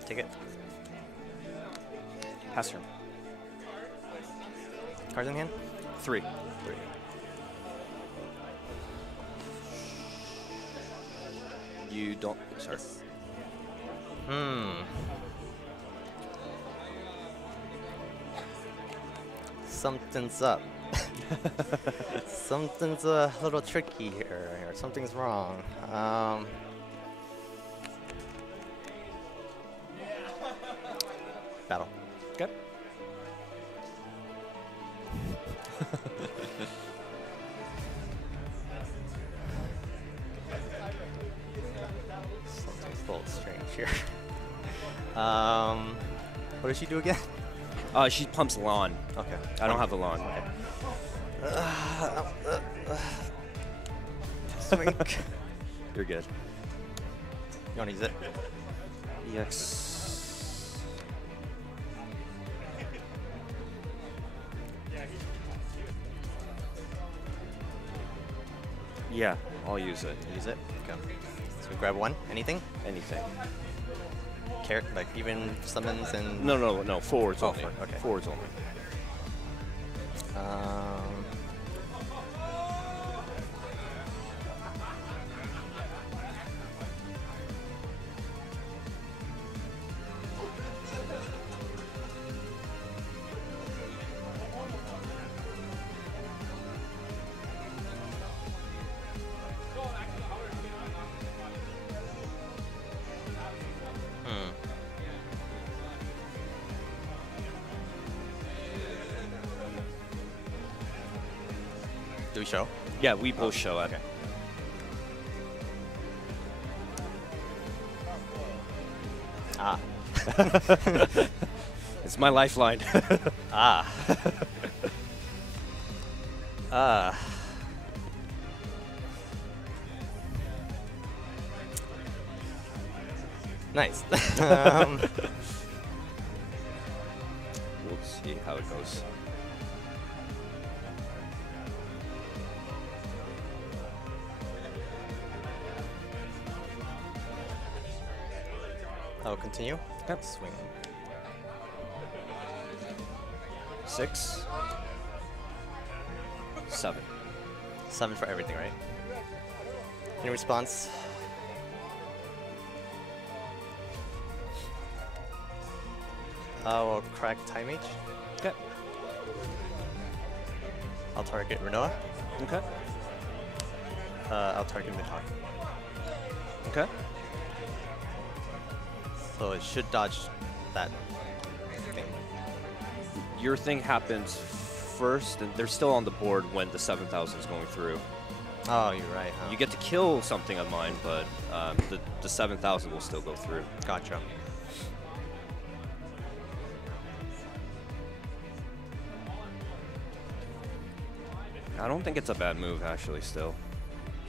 Take it. Pass turn. Cards in hand? 3. 3. You don't. Sorry. Something's up. Something's a little tricky here. Something's wrong. Battle. Okay. Something's a little strange here. What does she do again? She pumps lawn. Okay. I don't have a lawn. Swing. You're good. You want to use it? EX. Yeah, I'll use it. Use it. Okay. So we grab one. Anything? Anything. Like even summons and. No. Forwards only. Okay. Forwards only. Do we show? Yeah, we both show it. Okay. Ah. It's my lifeline. Ah. Nice. We'll see how it goes. I'll continue. Yep. Swing. 6. 7. 7 for everything, right? Any response? I will crack Time Mage. Okay. I'll target Renoa. Okay. I'll target Midhawk. Okay. So it should dodge that thing. Your thing happens first, and they're still on the board when the 7,000 is going through. Oh, you're right. Huh? You get to kill something of mine, but the 7,000 will still go through. Gotcha. I don't think it's a bad move, actually, still.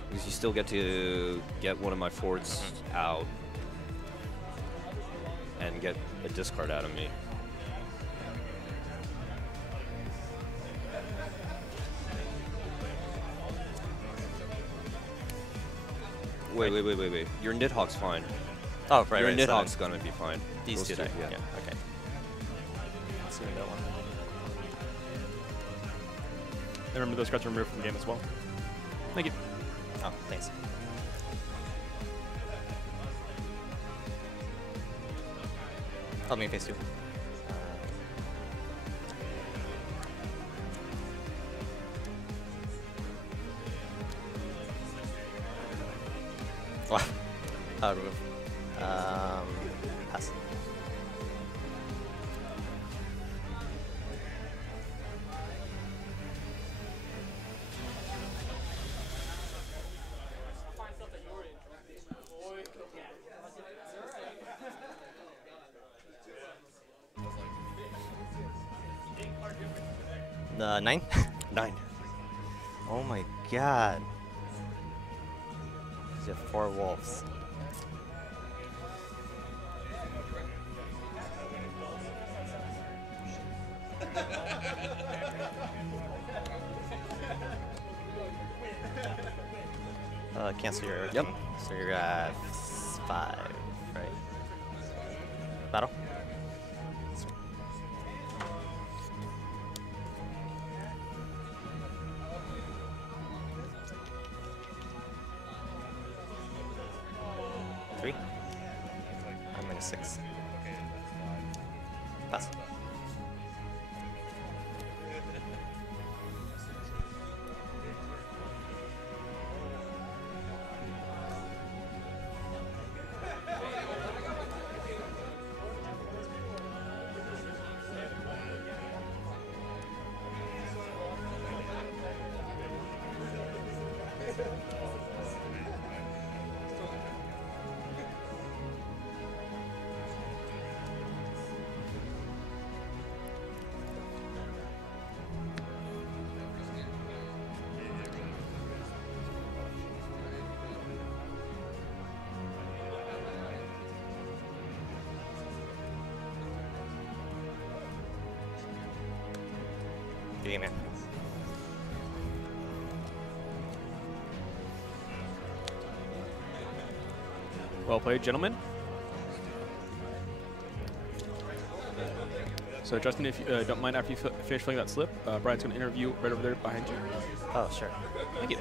Because you still get to get one of my forwards out and get a discard out of me. Wait. Your Nidhogg's fine. Oh, right, Your right. Nidhogg's gonna be fine. These Those two, two, right? yeah. Okay. Let's see that one. And remember, those cards are removed from the game as well. Thank you. Oh, thanks. Oh, main phase 2. Wow. Remove. Pass. The 9? 9. Oh my god. These are 4 wolves. Cancel your. Yep. So you're at 5, right? Battle. Three. I'm -6. Pass. Game in. Well played, gentlemen. So Justin, if you don't mind, after you finish filling that slip, Brian's going to interview right over there behind you. Oh, sure. Thank you.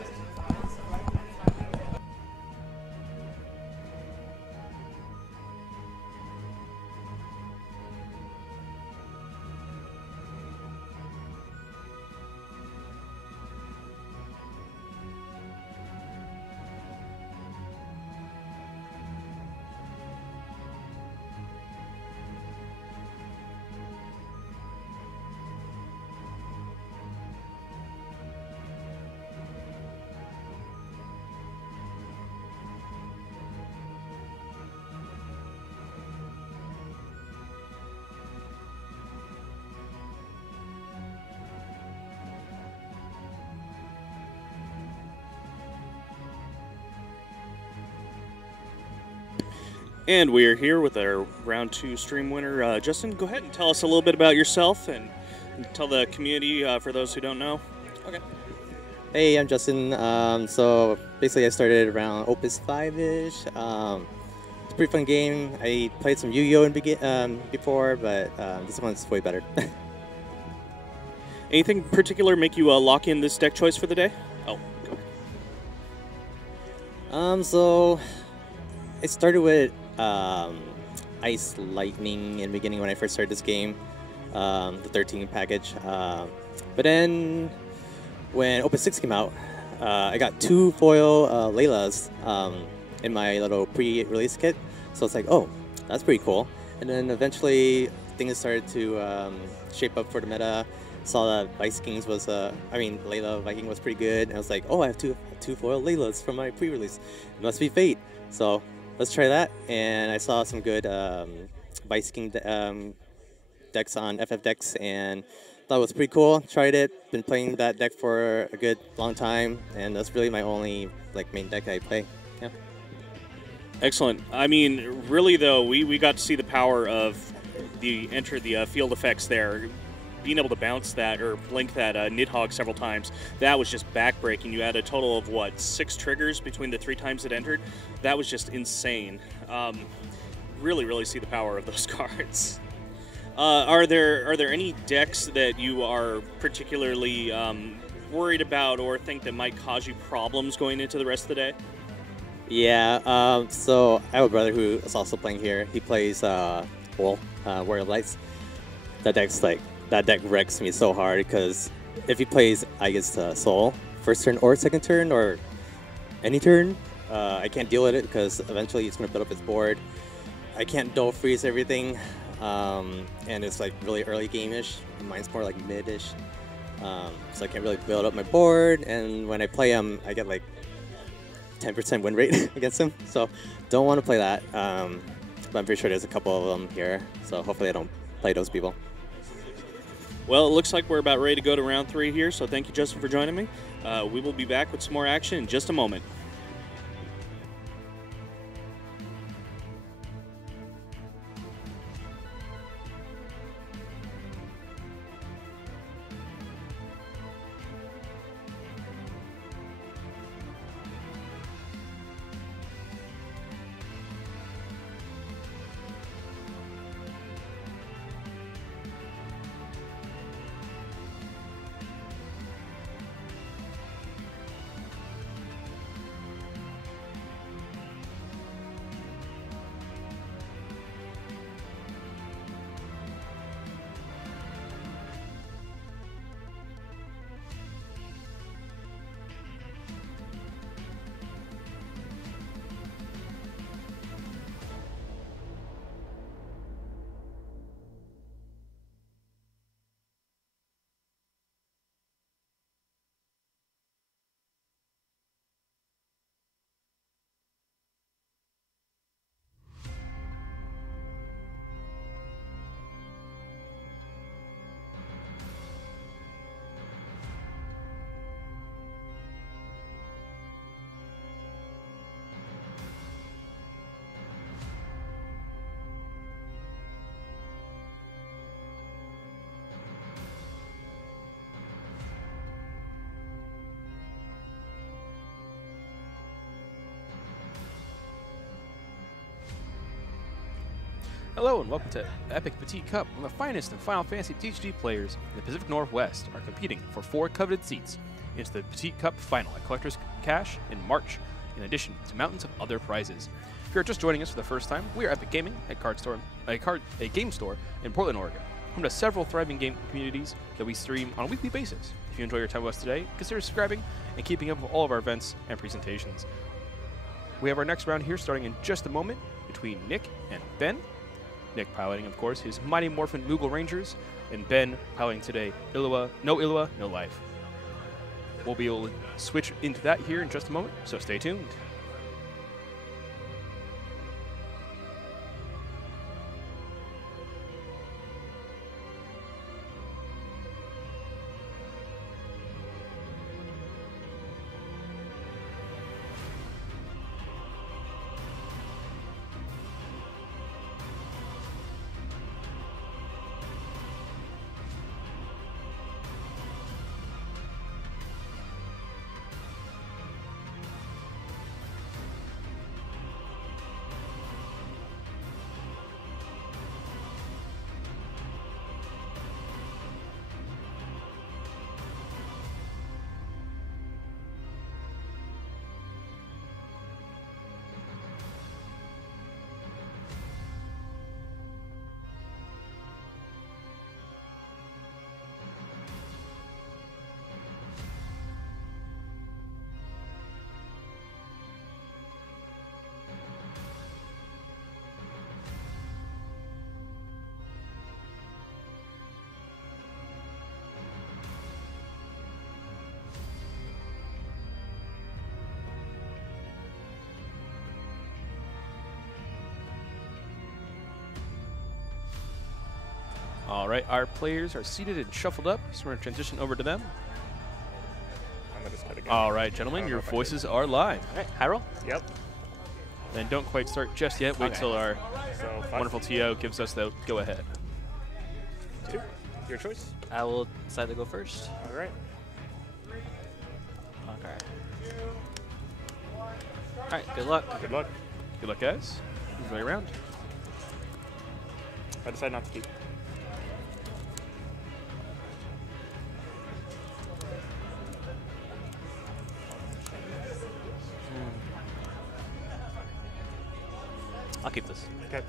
And we are here with our round 2 stream winner. Justin, go ahead and tell us a little bit about yourself and tell the community, for those who don't know. Okay. Hey, I'm Justin. So basically I started around Opus 5-ish. It's a pretty fun game. I played some Yu-Gi-Oh! Before, but this one's way better. Anything particular make you lock in this deck choice for the day? Oh, go. So I started with Ice Lightning in the beginning when I first started this game, the 13 package. But then when Opus 6 came out, I got 2 foil Laylas in my little pre-release kit. So it's like, oh, that's pretty cool. And then eventually things started to shape up for the meta. Saw that Vikings was, Layla Viking was pretty good. And I was like, oh, I have two foil Laylas from my pre-release. It must be fate. So let's try that. And I saw some good Viking decks on FF decks and thought it was pretty cool. Tried it. Been playing that deck for a good long time, and that's really my only main deck I play. Yeah. Excellent. I mean, really though, we got to see the power of the field effects there. Being able to bounce that or blink that Nidhogg several times, that was just backbreaking. You had a total of, what, 6 triggers between the 3 times it entered? That was just insane. Really, really see the power of those cards. Are there any decks that you are particularly worried about or think that might cause you problems going into the rest of the day? Yeah, so I have a brother who is also playing here. He plays Warrior Lights. That deck wrecks me so hard because if he plays, I guess, Soul, first turn or second turn or any turn, I can't deal with it because eventually he's going to build up his board. I can't dull freeze everything, and it's really early game-ish. Mine's more mid-ish, so I can't really build up my board, and when I play him, I get 10% win rate against him, so don't want to play that, but I'm pretty sure there's a couple of them here, so hopefully I don't play those people. Well, it looks like we're about ready to go to round 3 here, so thank you, Justin, for joining me. We will be back with some more action in just a moment. Hello and welcome to Epic Petit Cup, where the finest and Final Fantasy TCG players in the Pacific Northwest are competing for 4 coveted seats into the Petit Cup final at Collector's Cash in March, in addition to mountains of other prizes. If you're just joining us for the first time, we are Epic Gaming, a game store in Portland, Oregon, home to several thriving game communities that we stream on a weekly basis. If you enjoy your time with us today, consider subscribing and keeping up with all of our events and presentations. We have our next round here starting in just a moment between Nick and Ben. Nick piloting, of course, his Mighty Morphin Moogle Rangers, and Ben piloting today Illua, No Life. We'll be able to switch into that here in just a moment, so stay tuned. All right, our players are seated and shuffled up, so we're going to transition over to them. I'm gonna start again. All right, gentlemen, your voices are live. All right, high roll. Yep. And don't quite start just yet. Wait Okay. till our So wonderful TO gives us the go-ahead. 2. Your choice. I will decide to go first. All right. Okay. All right, good luck. Good luck. Good luck, guys. Enjoy your round. I decide not to keep. I'll keep this. Okay.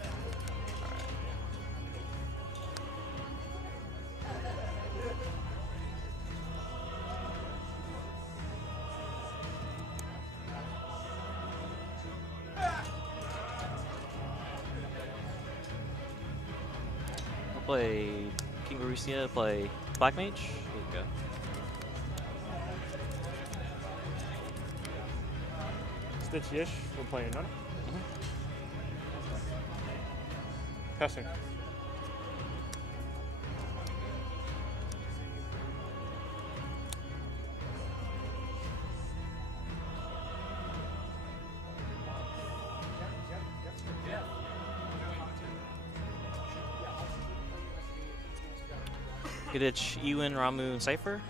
I'll play King Borussia, play Black Mage. Here you go. Stitch-ish. We're playing none. Testing. Gidich, Ewan, Ramu, and Cypher.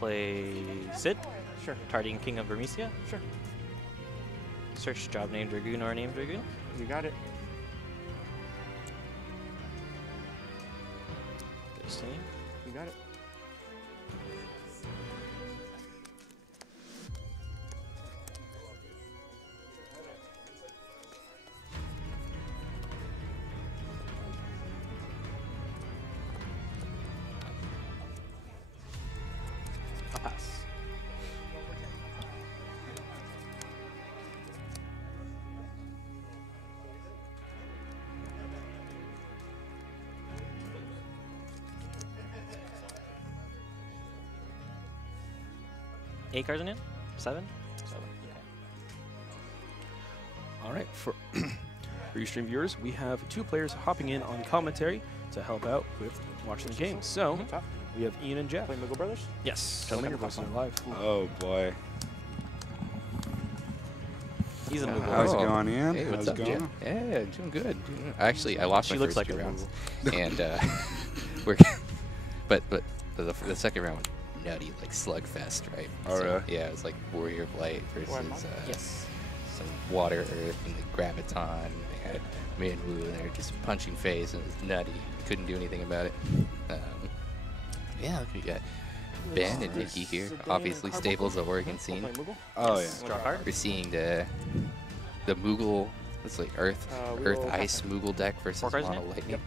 Play Sid, Sure. targeting King of Vermisia. Sure. Search job name Dragoon or name Dragoon. You got it. Good stinging. You got it. I'll pass. Eight cards in it? 7? 7. Okay. All right, for your stream viewers, we have 2 players hopping in on commentary to help out with watching the game. So Top. we have Ian and Jeff. Play Moogle Brothers. Yes. Gentlemen, your voices are live. Oh boy. He's a Moogle. How's it Oh. going, Ian? Hey, what's How's up, it going? Jen? Yeah, doing good. Actually, I lost She my looks first like 2 a rounds, and we're but the second round was nutty, like slugfest, right? Oh, really? Yeah, it was like Warrior Blight versus Why not? Yes. some Water Earth and the Graviton. had me and Wu in there just punching face, and it was nutty. Couldn't do anything about it. Yeah, look, we got Ben and Nikki here. Obviously, staples of Oregon scene. Oh yeah. We're seeing the Moogle. It's like Earth Ice Moogle deck versus Mono Lightning.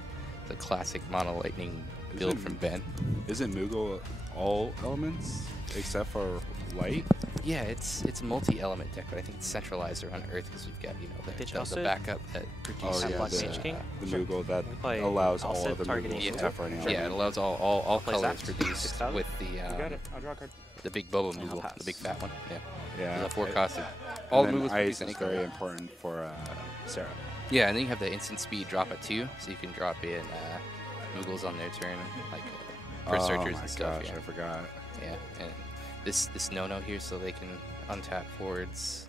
The classic Mono Lightning build from Ben. Isn't Moogle all elements except for light? Yeah, it's a multi-element deck, but I think it's centralized around Earth because we've got the backup that produces the Moogle that allows all other Moogles except for an it allows all colors produced with the big Boba Moogle, the big fat one. Yeah. The 4 cost. All the Moogles Ice produce any is very color. important for Sarah. Yeah, and then you have the instant speed drop at 2, so you can drop in Moogles on their turn, like for searchers and stuff. Gosh, I forgot. Yeah, and this no-no here, so they can untap forwards.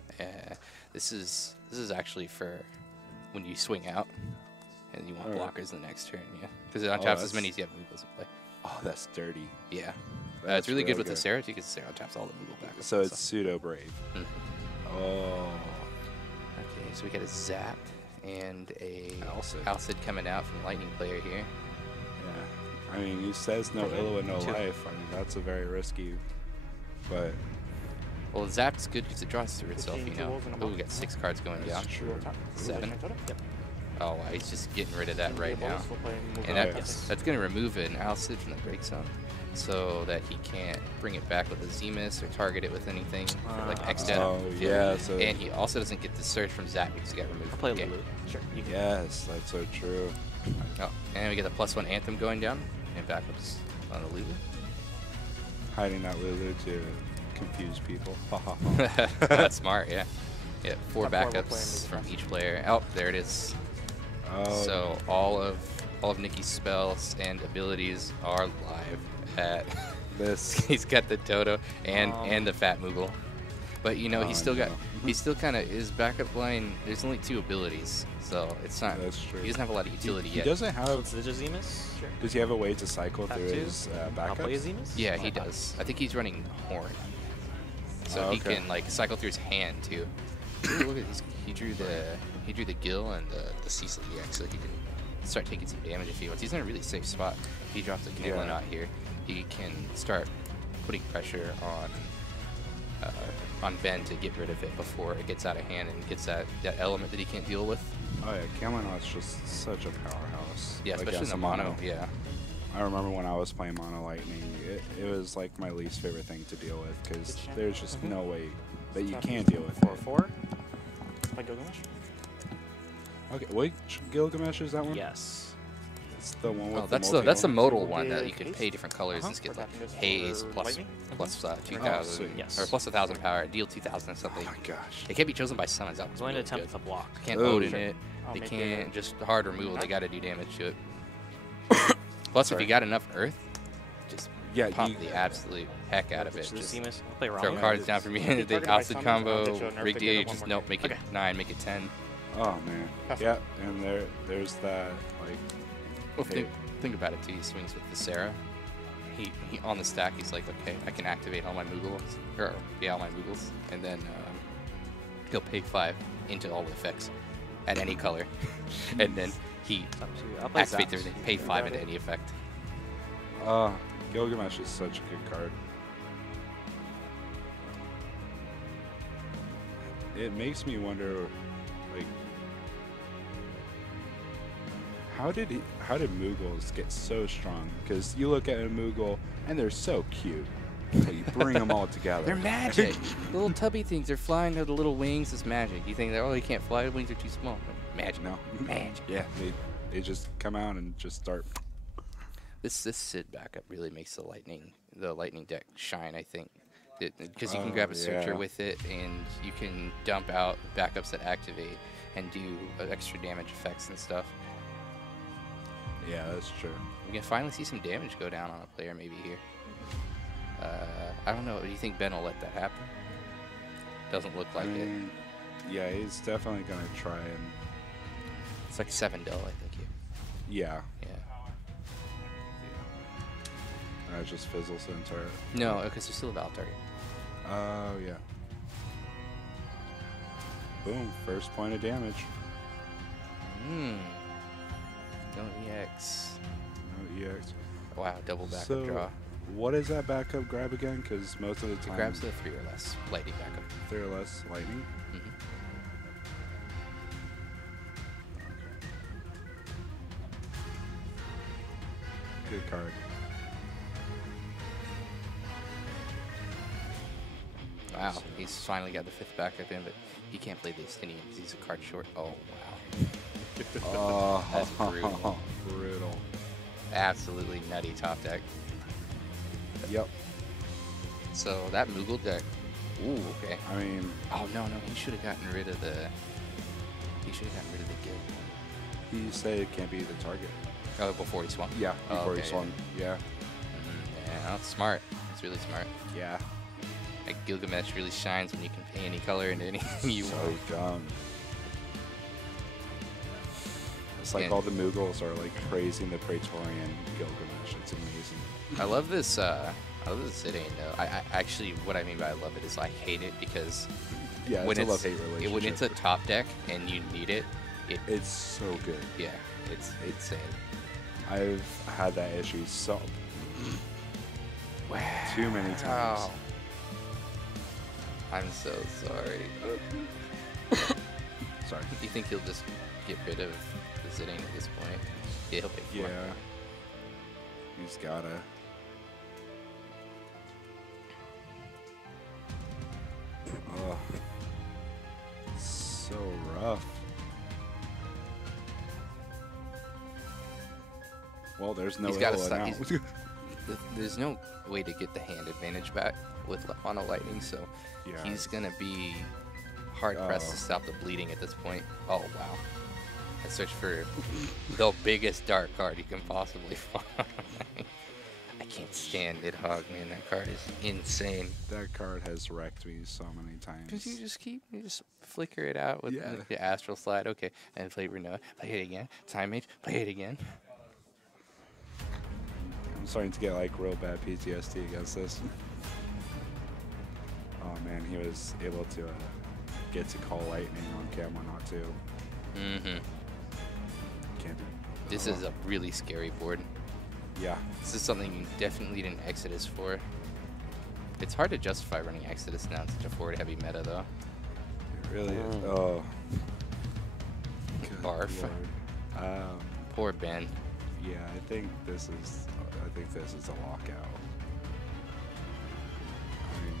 This is actually for when you swing out, and you want blockers the next turn. Yeah, because it untaps as many as you have Moogles in play. Oh, that's dirty. Yeah, it's really good with the Sarah too, because Sarah untaps all the Moogle back. So it's pseudo brave. Oh. Okay, so we got a Zap and a Alcid coming out from Lightning player here. Yeah, I mean, he says no Illiwa, no life. I mean, that's a very risky, but... Well, Zap's good because it draws through itself, you know. Oh, we got 6 cards going down. True. 7. Oh, wow, he's just getting rid of that right now. And that's going to remove an Alcid from the break zone so that he can't bring it back with a Zemus or target it with anything for like X-Dead. Oh, yeah. So and he also doesn't get the search from Zap because he got removed from the game. Sure. Yes, that's so true. Oh, and we get the +1 Anthem going down and backups on the Lulu. Hiding that Lulu to confuse people. That's smart, yeah. Yeah, 4 backups from each player. Oh, there it is. Oh. So all of Nikki's spells and abilities are live at this. He's got the Dodo and the Fat Moogle, but you know he's still kind of his backup line. There's only 2 abilities, so it's not. That's true. He doesn't have a lot of utility yet. He doesn't have. Zemus? Sure. Does he have a way to cycle through his backups? Yeah, he does. I think he's running Horn, so he can like cycle through his hand too. Ooh, look at this. He drew the Gill and the Cecil EX, so he can start taking some damage if he wants. He's in a really safe spot. If he drops a Knigla Knot here, he can start putting pressure on Ben to get rid of it before it gets out of hand and gets that element that he can't deal with. Oh yeah, Camelot's just such a powerhouse. Yeah, especially in the mono. Yeah. I remember when I was playing Mono Lightning, it was like my least favorite thing to deal with because there's just no way that you can deal with it. 4/4. By Gilgamesh. Okay, which Gilgamesh is that one? Yes. It's the one with that's the modal one that you can pay different colors and get like haze plus 2,000 or plus 1,000 power, deal 2,000 or something. Oh my gosh. It can't be chosen by summons. That was Going really to attempt the block. Can't Odin it. They can't just hard removal. They got to do damage to it. Plus, if you got enough Earth, just pop the absolute heck out of it. Just throw cards down from you. The Alcid combo, rig DH, just nope, make it 9, make it 10. Oh man. Yeah, and there's that like. Well, think about it too. He swings with the Sarah. He on the stack. He's like, okay, I can activate all my Moogles, all my Moogles, and then he'll pay 5 into all the effects at any color, and then he activates everything, pay 5 into any effect. Gilgamesh is such a good card. It makes me wonder, like, how did Moogles get so strong? Because you look at a Moogle and they're so cute. You bring them all together. They're magic. Little tubby things. They're flying with the little wings. It's magic. You think that they can't fly? The wings are too small. Magic. No. Magic. Yeah. They just come out and just start. This Sid backup really makes the lightning deck shine. I think because you can grab a searcher with it, and you can dump out backups that activate and do extra damage effects and stuff. Yeah, that's true. We can finally see some damage go down on a player maybe here. I don't know. Do you think Ben will let that happen? Doesn't look like it. Yeah, he's definitely gonna try and. It's like 7 dull, I think. Yeah. Yeah. It just fizzles the entire. No, because there's still a valve target. Oh yeah. Boom! First point of damage. No EX. No EX. Wow, double backup So, draw. what is that backup grab again? Because most of the It time, grabs the 3 or less lightning backup. 3 or less lightning. Mm-hmm. Good card. Wow, he's finally got the 5th backup in, but he can't play the Estinian because he's a card short. Oh, wow. Oh, That's brutal. Brutal. Absolutely nutty top deck. Yep. So that Moogle deck. Ooh, okay. I mean, Oh, no, he should have gotten rid of the... He should have gotten rid of the guild. he said it can't be the target. Oh, before he swung? Yeah, Oh, before okay, he swung. Yeah. Yeah, that's smart. That's really smart. Yeah. Like Gilgamesh really shines when you can pay any color into anything you So want. dumb. It's like Yeah. all the Mughals are like praising the Praetorian Gilgamesh. It's amazing. I love this. I love this Zidane though. I actually, what I mean by I love it is I hate it because Yeah, when it's a love-hate relationship. when it's a top deck and you need it, It's so good. yeah, it's insane. I've had that issue too many times. Wow. I'm so sorry. Sorry. You think he'll just get rid of the Zidane at this point? Yeah, he'll pay for it. Yeah. He's gotta. Oh, so rough. Well, there's no He's gotta Illa stop- now. he's- There's no way to get the hand advantage back with on a lightning, so Yeah. he's gonna be hard pressed to Uh-oh. stop the bleeding at this point. Oh wow! I searched for the biggest dark card you can possibly find. I can't stand Nidhogg, man. That card is insane. That card has wrecked me so many times. Because you just flicker it out with Yeah. the Astral Slide. Okay, and play Renoa. Play it again. Time Mage. Play it again. I'm starting to get like real bad PTSD against this. Oh man, he was able to get to call lightning on camera, not to. Mm-hmm. Can't be. This is a really scary board. Yeah. This is something you definitely need an Exodus for. It's hard to justify running Exodus now in such a forward-heavy meta, though. It really is. Oh. Good Barf. Lord. Poor Ben. Yeah, I think this is a lockout. I mean,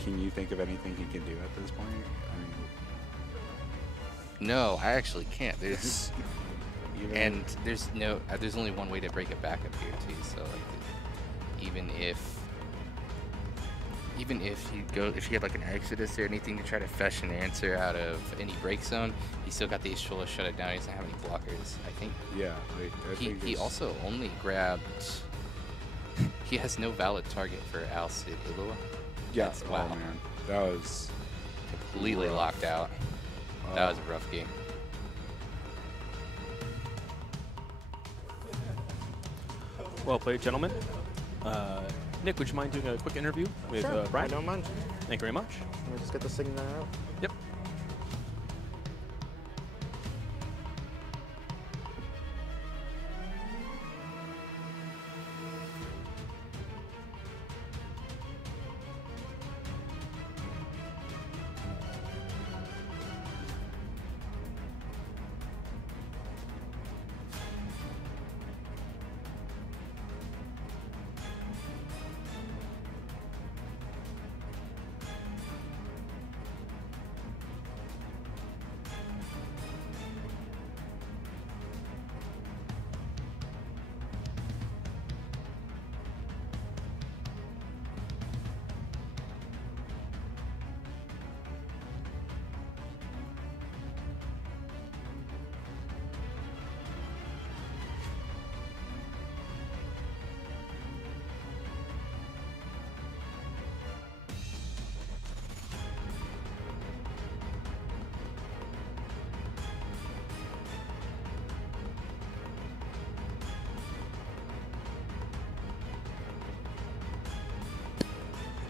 can you think of anything he can do at this point? I mean, No, I actually can't. There's even and there's no. There's only one way to break it back up here too. So like, even if you had like an Exodus or anything to try to fetch an answer out of any break zone, he still got the Ishtola to shut it down. He doesn't have any blockers. I think yeah, like, I think he it's- also only grabbed. He has no valid target for Al Cid Ilua. yeah. That's- Oh wow. man, that was Completely rough. locked out. That was a rough game. Well played, gentlemen. Nick, would you mind doing a quick interview with I Brian? don't mind. Thank you very much. Let me just get this thing out. Yep.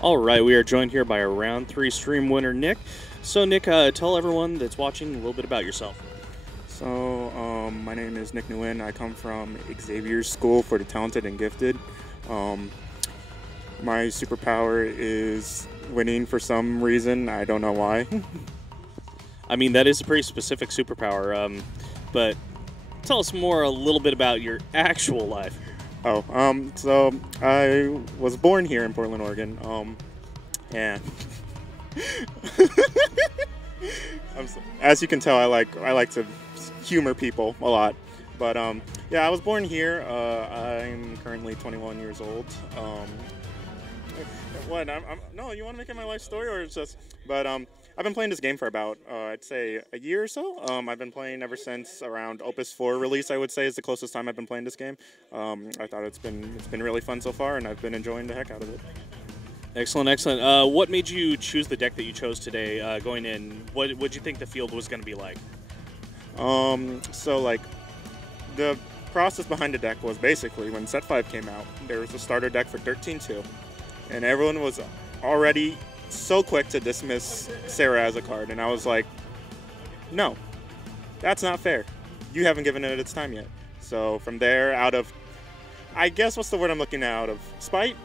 All right, we are joined here by our round 3 stream winner, Nick. So, Nick, tell everyone that's watching a little bit about yourself. So, my name is Nick Nguyen. I come from Xavier's School for the Talented and Gifted. My superpower is winning for some reason. I don't know why. I mean, that is a pretty specific superpower, but tell us more a little bit about your actual life. Oh, so I was born here in Portland, Oregon. And as you can tell, I like to humor people a lot. But yeah, I was born here. I'm currently 21 years old. What? No, you want to make it my life story, or it's just? But I've been playing this game for about I'd say a year or so. I've been playing ever since around Opus 4 release. I would say is the closest time I've been playing this game. I thought it's been really fun so far, and I've been enjoying the heck out of it. Excellent, excellent. What made you choose the deck that you chose today going in? What did you think the field was going to be like? So like the process behind the deck was basically when Set 5 came out, there was a starter deck for 13-2, and everyone was already so quick to dismiss Sarah as a card, and I was like, no, that's not fair. You haven't given it its time yet. So from there, out of, I guess what's the word I'm looking at, out of spite?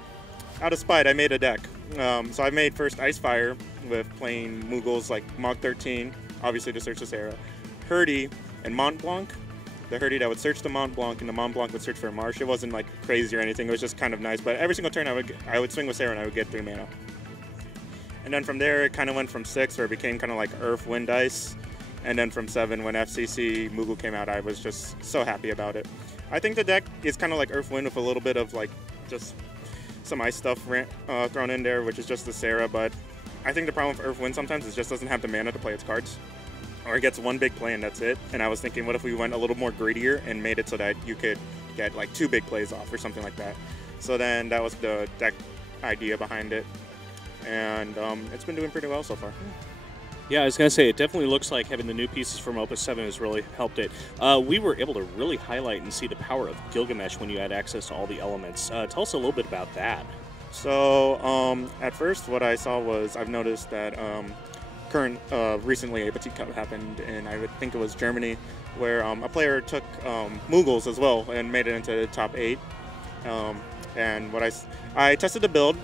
Out of spite, I made a deck. So I made first Icefire with playing Moogles like Mog 13, obviously to search the Sarah, Hurdy, and Mont Blanc. The Hurdy that would search the Mont Blanc, and the Mont Blanc would search for a Marsh. It wasn't like crazy or anything, it was just kind of nice, but every single turn I would swing with Sarah and I would get 3 mana. And then from there, it kind of went from 6, where it became kind of like Earth, Wind, Ice. And then from 7, when FCC Moogle came out, I was just so happy about it. I think the deck is kind of like Earth, Wind with a little bit of like just some ice stuff thrown in there, which is just the Sarah. But I think the problem with Earth, Wind sometimes is it just doesn't have the mana to play its cards. Or it gets one big play and that's it. And I was thinking, what if we went a little more greedier and made it so that you could get like 2 big plays off or something like that. So then that was the deck idea behind it. And it's been doing pretty well so far. Yeah, I was going to say, it definitely looks like having the new pieces from Opus 7 has really helped it. We were able to really highlight and see the power of Gilgamesh when you had access to all the elements. Tell us a little bit about that. So, at first, what I saw was, I've noticed that recently a Petit Cup happened, and I would think it was Germany, where a player took Moogles as well and made it into the top 8. And what I tested the build.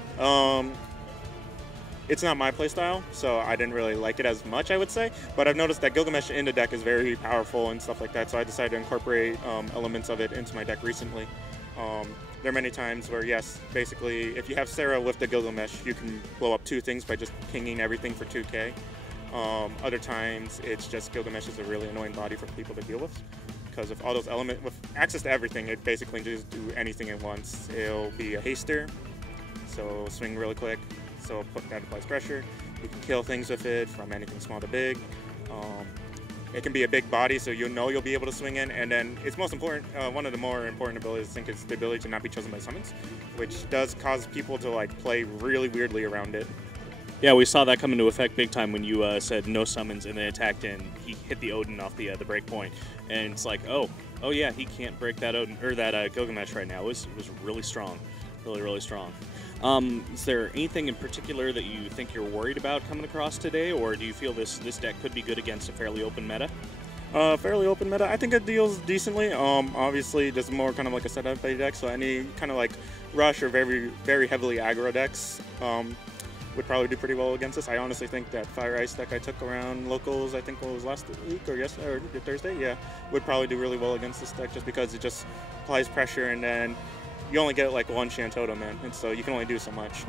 It's not my playstyle, so I didn't really like it as much, I would say. But I've noticed that Gilgamesh in the deck is very powerful and stuff like that, so I decided to incorporate elements of it into my deck recently. There are many times where, yes, basically, if you have Sarah with the Gilgamesh, you can blow up 2 things by just pinging everything for 2k. Other times, it's just Gilgamesh is a really annoying body for people to deal with. Because of all those elements, with access to everything, it basically just do anything at once. It'll be a haster, so swing really quick. So that applies pressure. You can kill things with it, from anything small to big. It can be a big body, so you know you'll be able to swing in. And then it's most important, one of the more important abilities, I think, is the ability to not be chosen by summons, which does cause people to like play really weirdly around it. Yeah, we saw that come into effect big time when you said no summons and then attacked in. He hit the Odin off the break point, and it's like, oh yeah, he can't break that Odin or that Gilgamesh right now. It was really strong, really strong. Is there anything in particular that you think you're worried about coming across today, or do you feel this deck could be good against a fairly open meta? Fairly open meta. I think it deals decently. Obviously, this is more kind of like a setup play deck, so any kind of like rush or very heavily aggro decks would probably do pretty well against this. I honestly think that Fire Ice deck I took around locals, I think it was last week or Thursday, yeah, would probably do really well against this deck just because it just applies pressure and then you only get like 1 Shantoto, man, and so you can only do so much.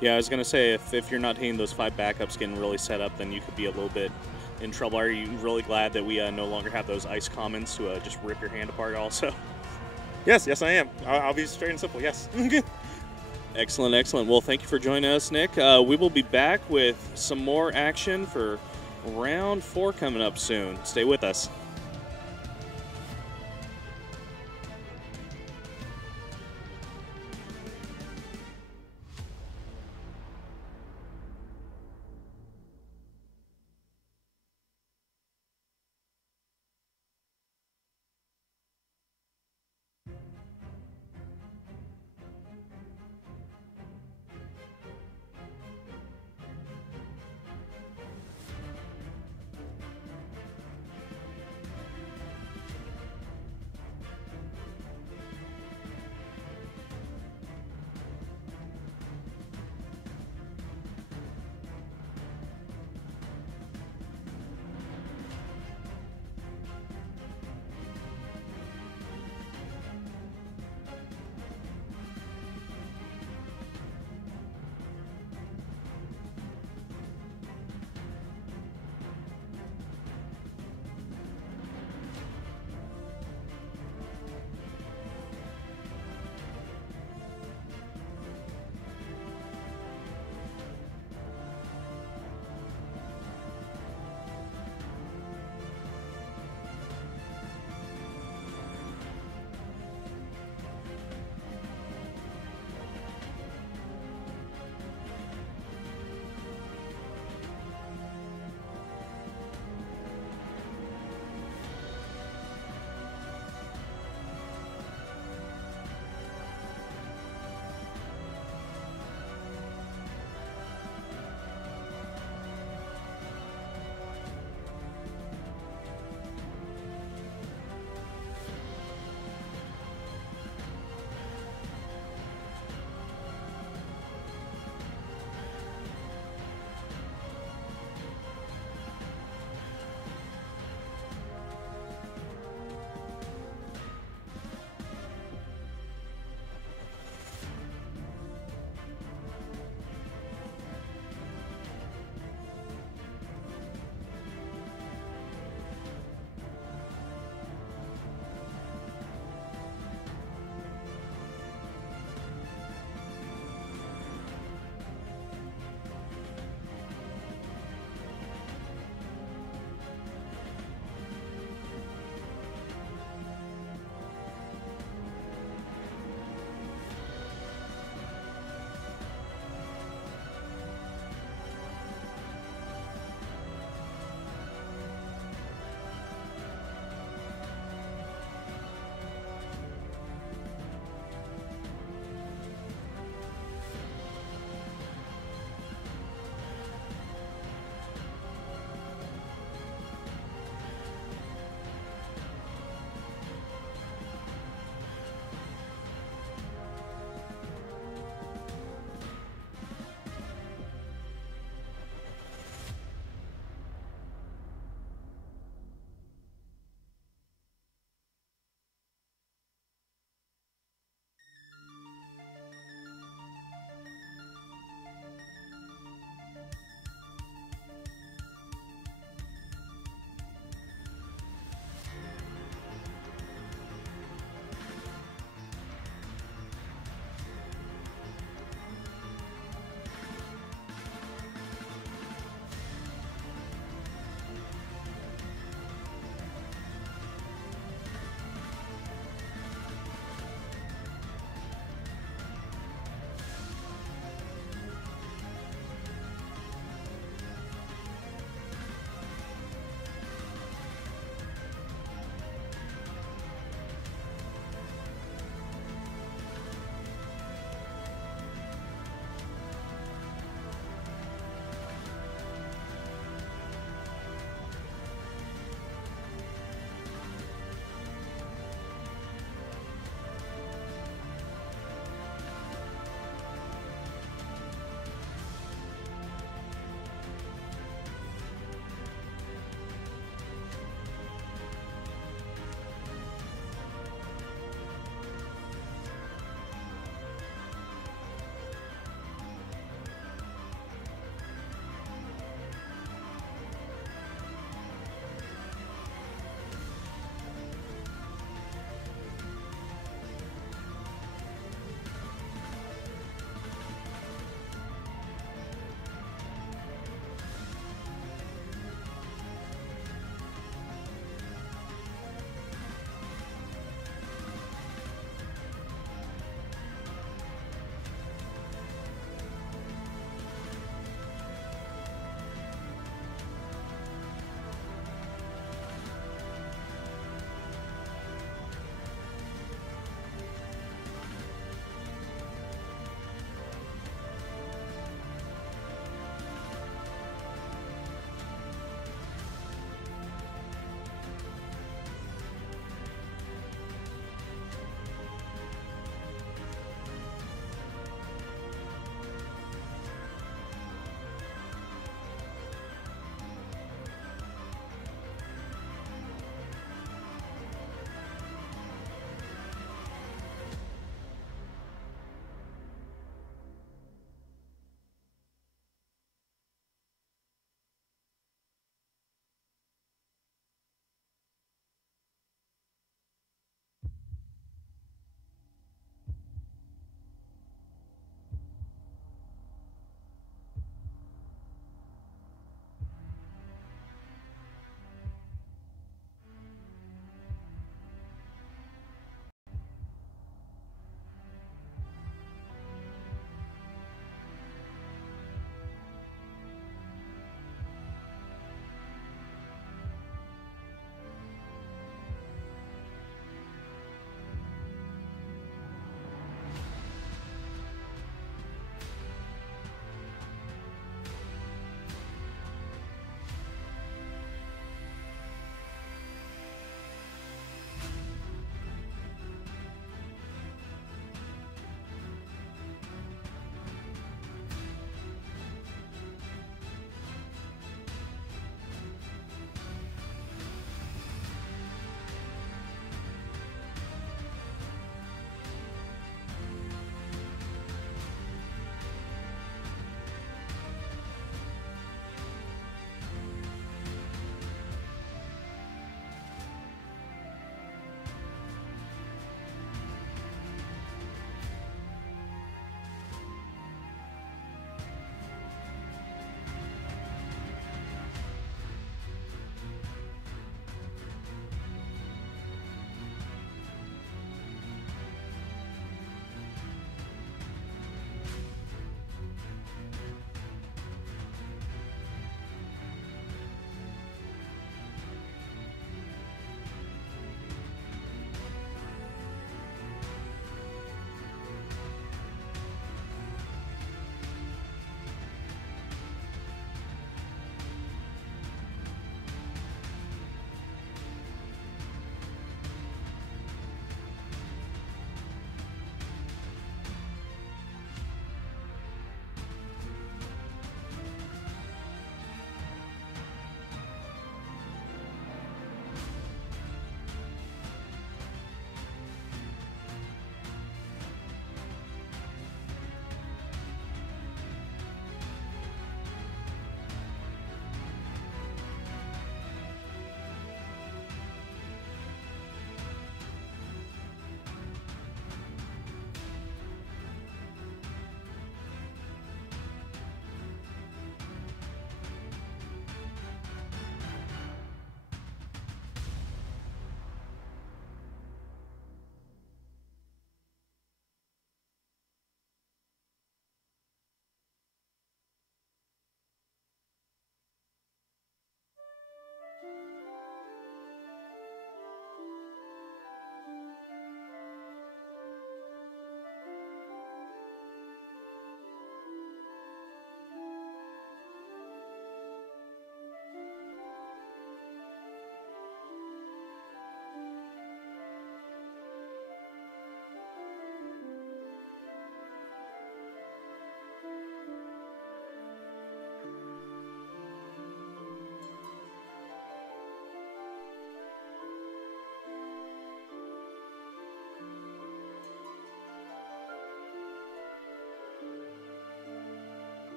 Yeah, I was going to say, if you're not hitting those 5 backups getting really set up, then you could be a little bit in trouble. Are you really glad that we no longer have those ice commons to just rip your hand apart also? Yes, I am. I'll be straight and simple, yes. Excellent. Well, thank you for joining us, Nick. We will be back with some more action for round 4 coming up soon. Stay with us.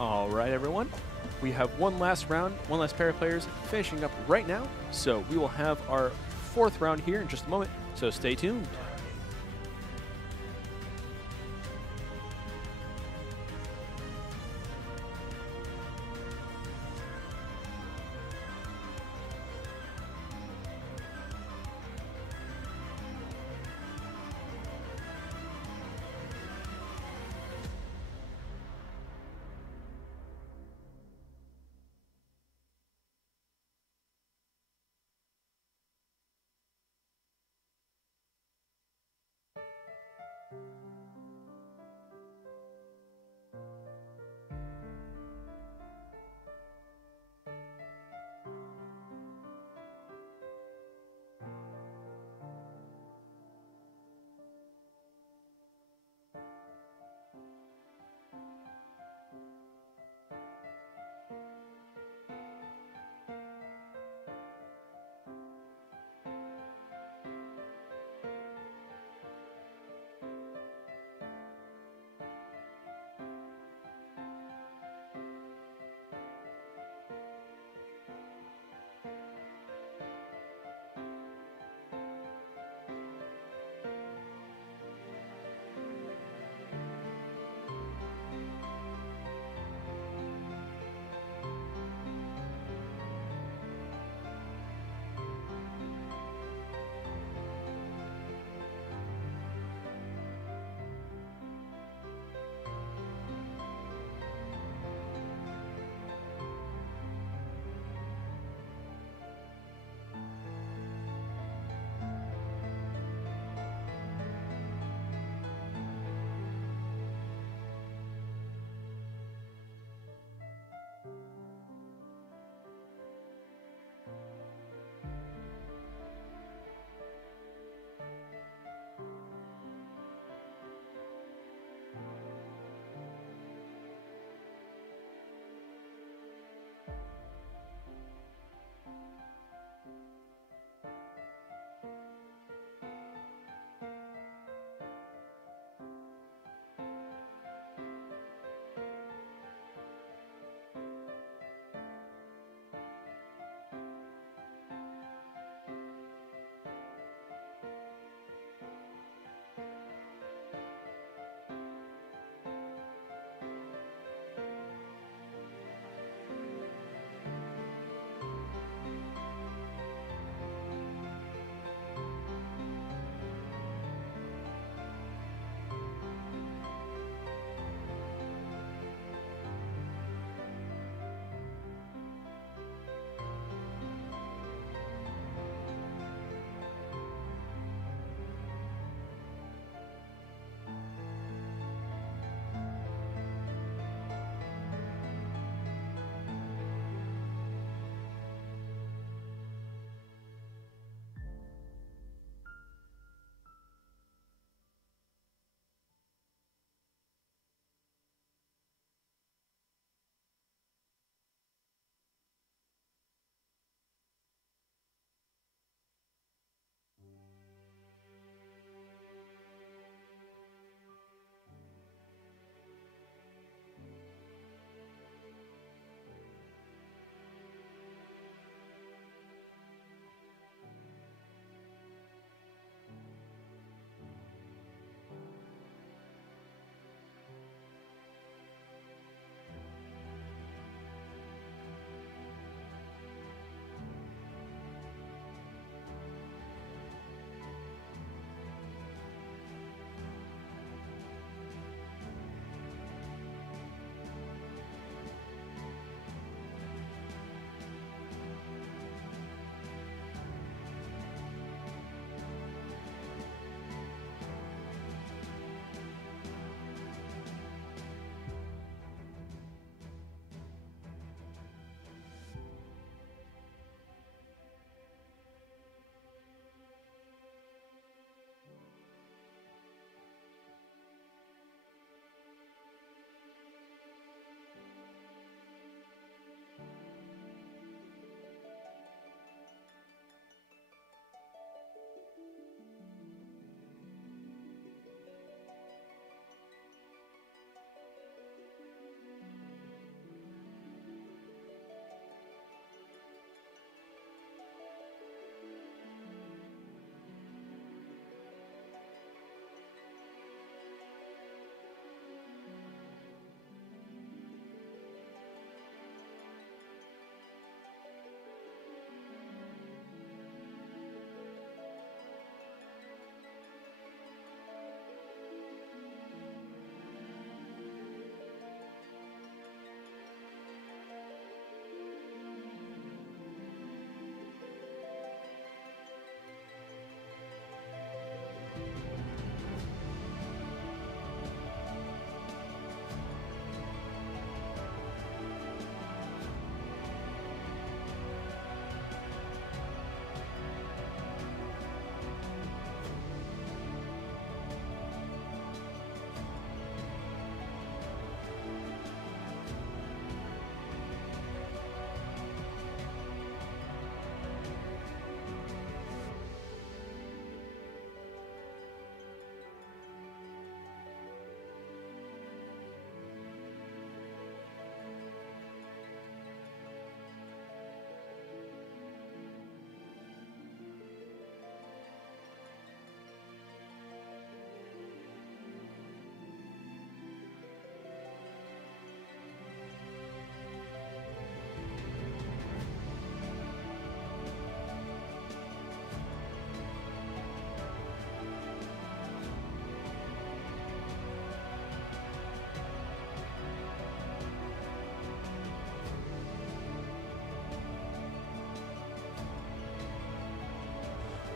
All right, everyone. We have one last round, one last pair of players finishing up right now. So we will have our 4th round here in just a moment. So stay tuned.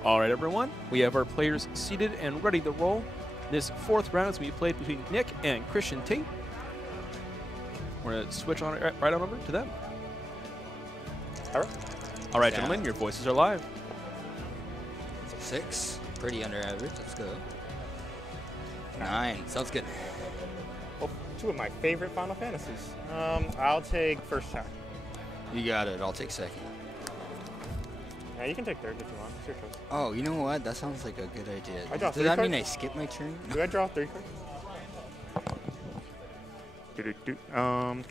All right, everyone. We have our players seated and ready to roll. This fourth round is going to be played between Nick and Christian Tate. We're going to switch on right on over to them. All right, gentlemen, your voices are live. 6, pretty under average. Let's go. 9, sounds good. Well, 2 of my favorite Final Fantasies. I'll take first shot. You got it. I'll take second. Yeah, you can take third if you want. It's your choice. Oh, you know what? That sounds like a good idea. I draw Does 3 that cards? mean I skip my turn? Do I draw 3 cards?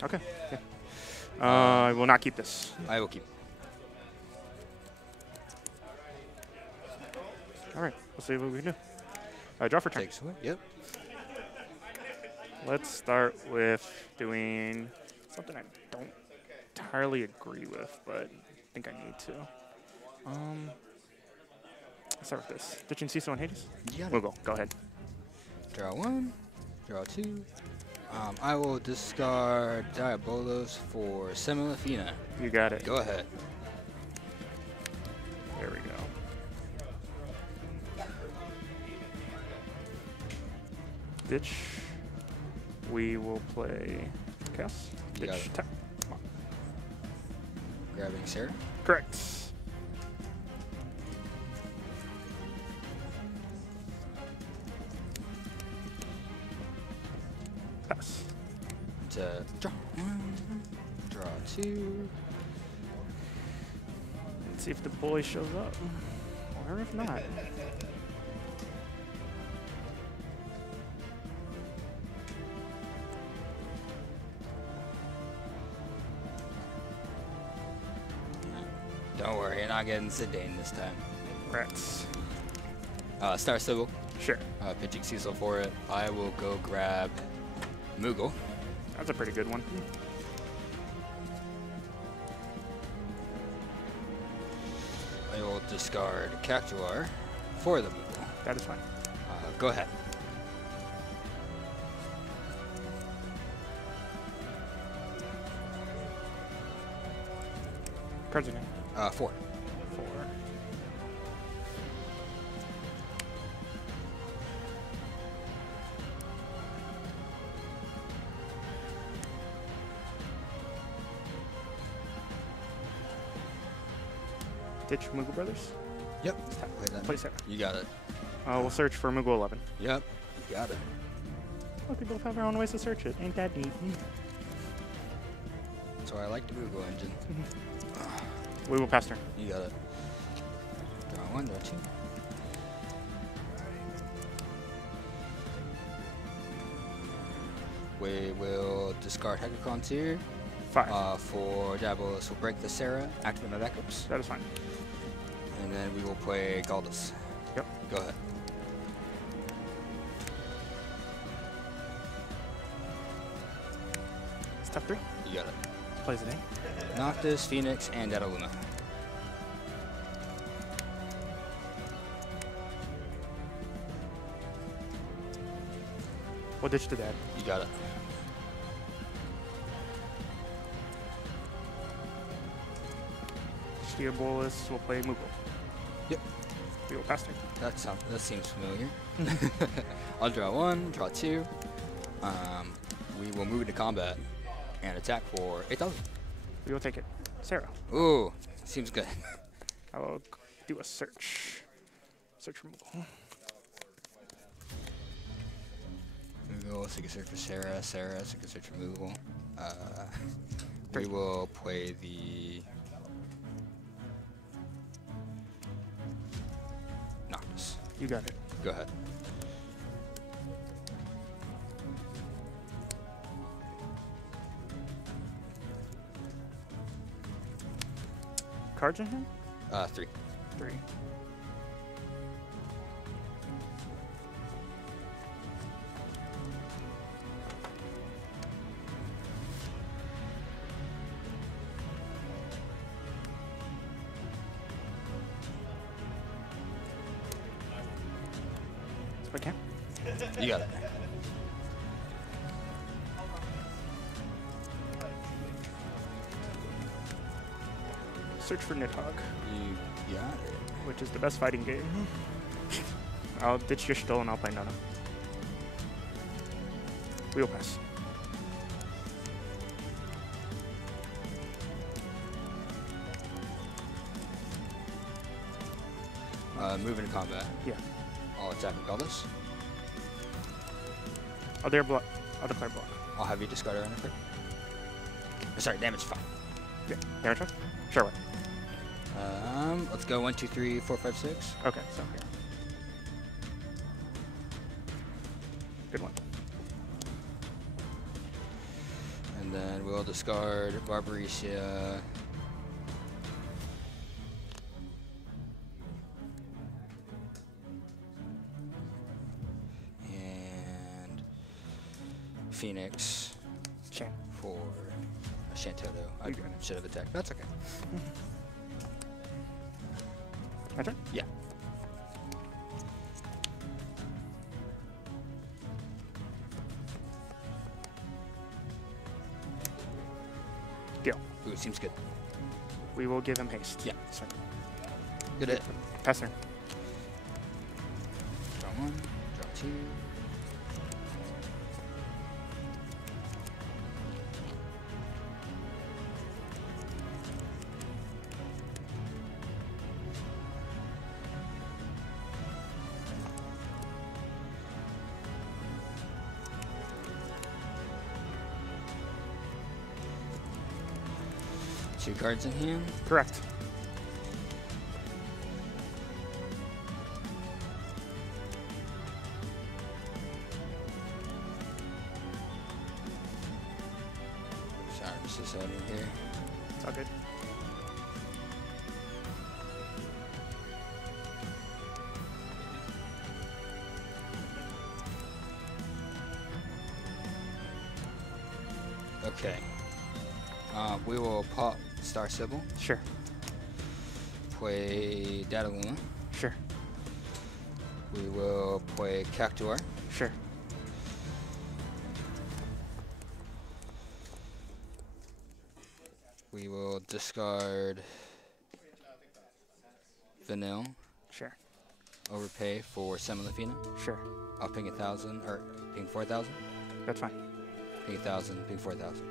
Okay. Yeah. I will not keep this. I will keep. All right. Let's see what we can do. Draw for turn. Takes away. Yep. Let's start with doing something I don't entirely agree with, but I think I need to. Let's start with this. Ditching Ciso and Hades? You got it. Moogle, go ahead. Draw 1. Draw 2. I will discard Diabolos for Semilafina. You got it. Go ahead. There we go. Ditch. We will play Chaos. You got Ditch. it. Tap. Come on. Grabbing Sarah. Correct. Pass. To draw 1. Draw 2. Let's see if the boy shows up. Or if not. Don't worry, you're not getting Zidane this time. Rats. Star Sigil. Sure. Pitching Cecil for it. I will go grab Moogle. That's a pretty good one. I will discard Cactuar for the Moogle. That is fine. Go ahead. Cards in hand. 4. 4. Ditch Moogle Brothers. Yep. Play that. Play Sarah. You got it. We'll search for Moogle 11. Yep. You got it. Look, we both have our own ways to search it. Ain't that neat? That's why I like the Moogle engine. We will pass turn. You got it. Draw 1, draw 2. We will discard Hecacontir. 5. For Diabolos, we'll break the Sarah, activate my backups, That is fine. and then we will play Galdus. Yep. Go ahead. Step 3. You got it. Plays it in. Noctis, Phoenix, and Dataluna. We'll ditch to that. You got it. Diabolus will play Moogle. Yep. We will pass turn. That seems familiar. I'll draw 1, draw 2. We will move into combat and attack for 8,000. We will take it. Sarah. Ooh, seems good. I will do a search. Search for Moogle. Moogle, so you can search for Sarah, so you can search for Moogle. We will play the Noctis. You got it. Go ahead. Cards in hand? 3. 3. If I can. You got it. search for Nidhogg, You got it. which is the best fighting game. I'll ditch your Stoll and I'll play Nono. Wheel pass. Move into combat. Yeah. I'll attack regardless. I'll declare block. I'll have you discard our effort. Sorry, damage 5. Yeah. Damage 5? Sure, what? Let's go 1, 2, 3, 4, 5, 6. Okay, so here. Good one. And then we'll discard Barbarecia. And Phoenix for a Chantillo. I should have attacked. That's okay. My turn? Yeah. Deal. Ooh, seems good. We will give him haste. Yeah. Sorry. Good hit. Pass turn. Draw 1, draw 2. Two cards in hand? Correct. Sorry, just this out in here. It's all good. Okay. We will pop Star Sybil. Sure. Play Dataluna. Sure. We will play Cactuar. Sure. We will discard Vanille. Sure. Overpay for Semilafina. Sure. I'll ping 1,000 or ping 4,000. That's fine. Ping 1,000, ping 4,000.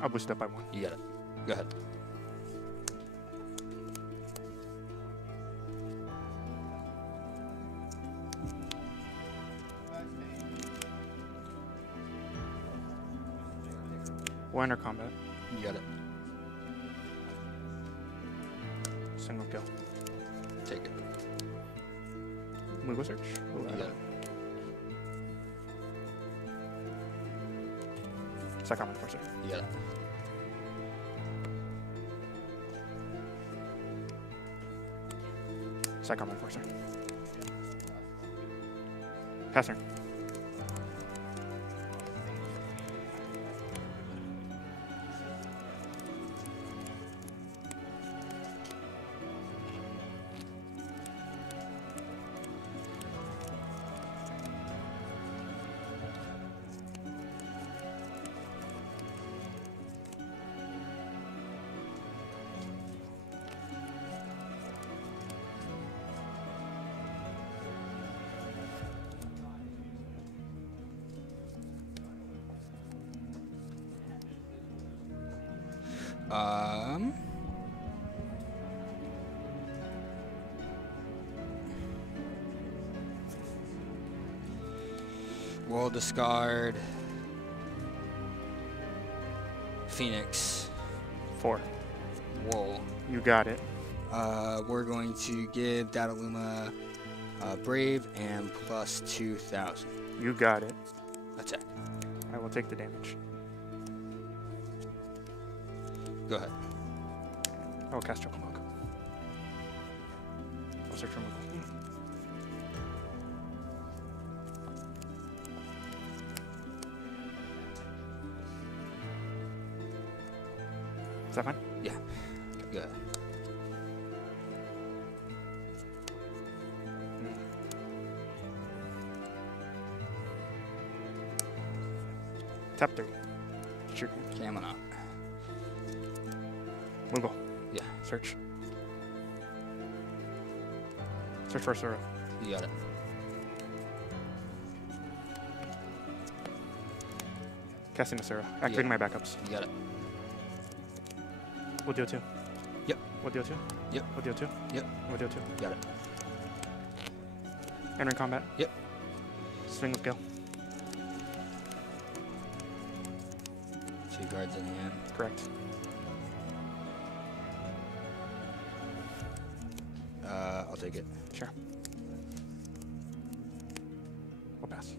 I'll boost up by 1. You got it. Go ahead. One or combat. You got it. Single kill. Take it. Moogle search. You got it. Second Enforcer. You got it. Second Enforcer. Pass turn. We'll discard Phoenix. 4. Wool. You got it. We're going to give Dataluma Brave and plus 2,000. You got it. Attack. I will take the damage. Go ahead. I will cast Chocolate Milk. I'll search for Moogle. Is that fine? Yeah. Go ahead. Tap 3. Sure. Camelot. Moogle. Yeah. Search. Search for Sura. You got it. Casting Asura. Activating my backups. You got it. We'll deal 2. Yep. We'll deal 2. Yep. We'll deal 2. Yep. We'll deal 2. Got it. Entering combat. Yep. Swing with Gil. 2 cards in hand. Correct. I'll take it. Sure. We'll pass.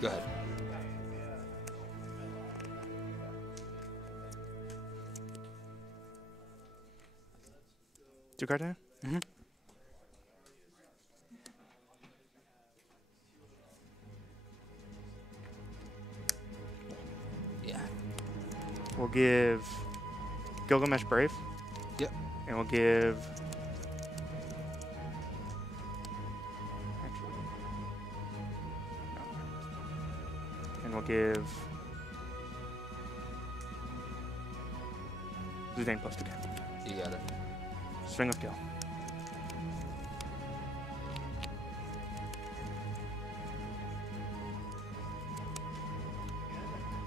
Go ahead. Two card hand? Mm-hmm. Yeah. We'll give Gilgamesh Brave. Yep. And we'll give. And we'll give. Zidane plus 2K. You got it. Swing of Gil.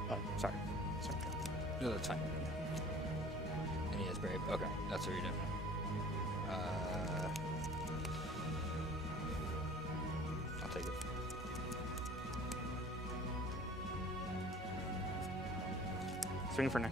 Oh, sorry. Sorry. No, that's fine. And he has Brave. Okay, that's what you're doing. I'll take it. Swing for 9.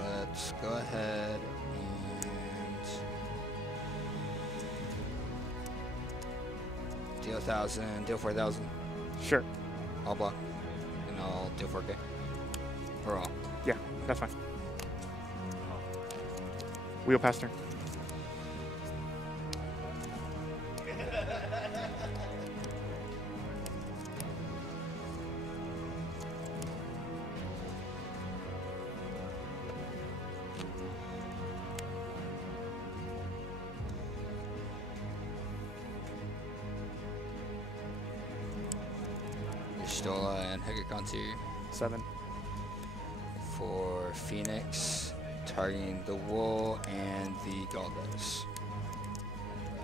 Let's go ahead and deal 1,000, deal 4,000. Sure. I'll block, and I'll deal 4K. Or all. Yeah, that's fine. Wheel pass turn. Stola and Hecacontir 7. for Phoenix, targeting the Wool and the Galdas.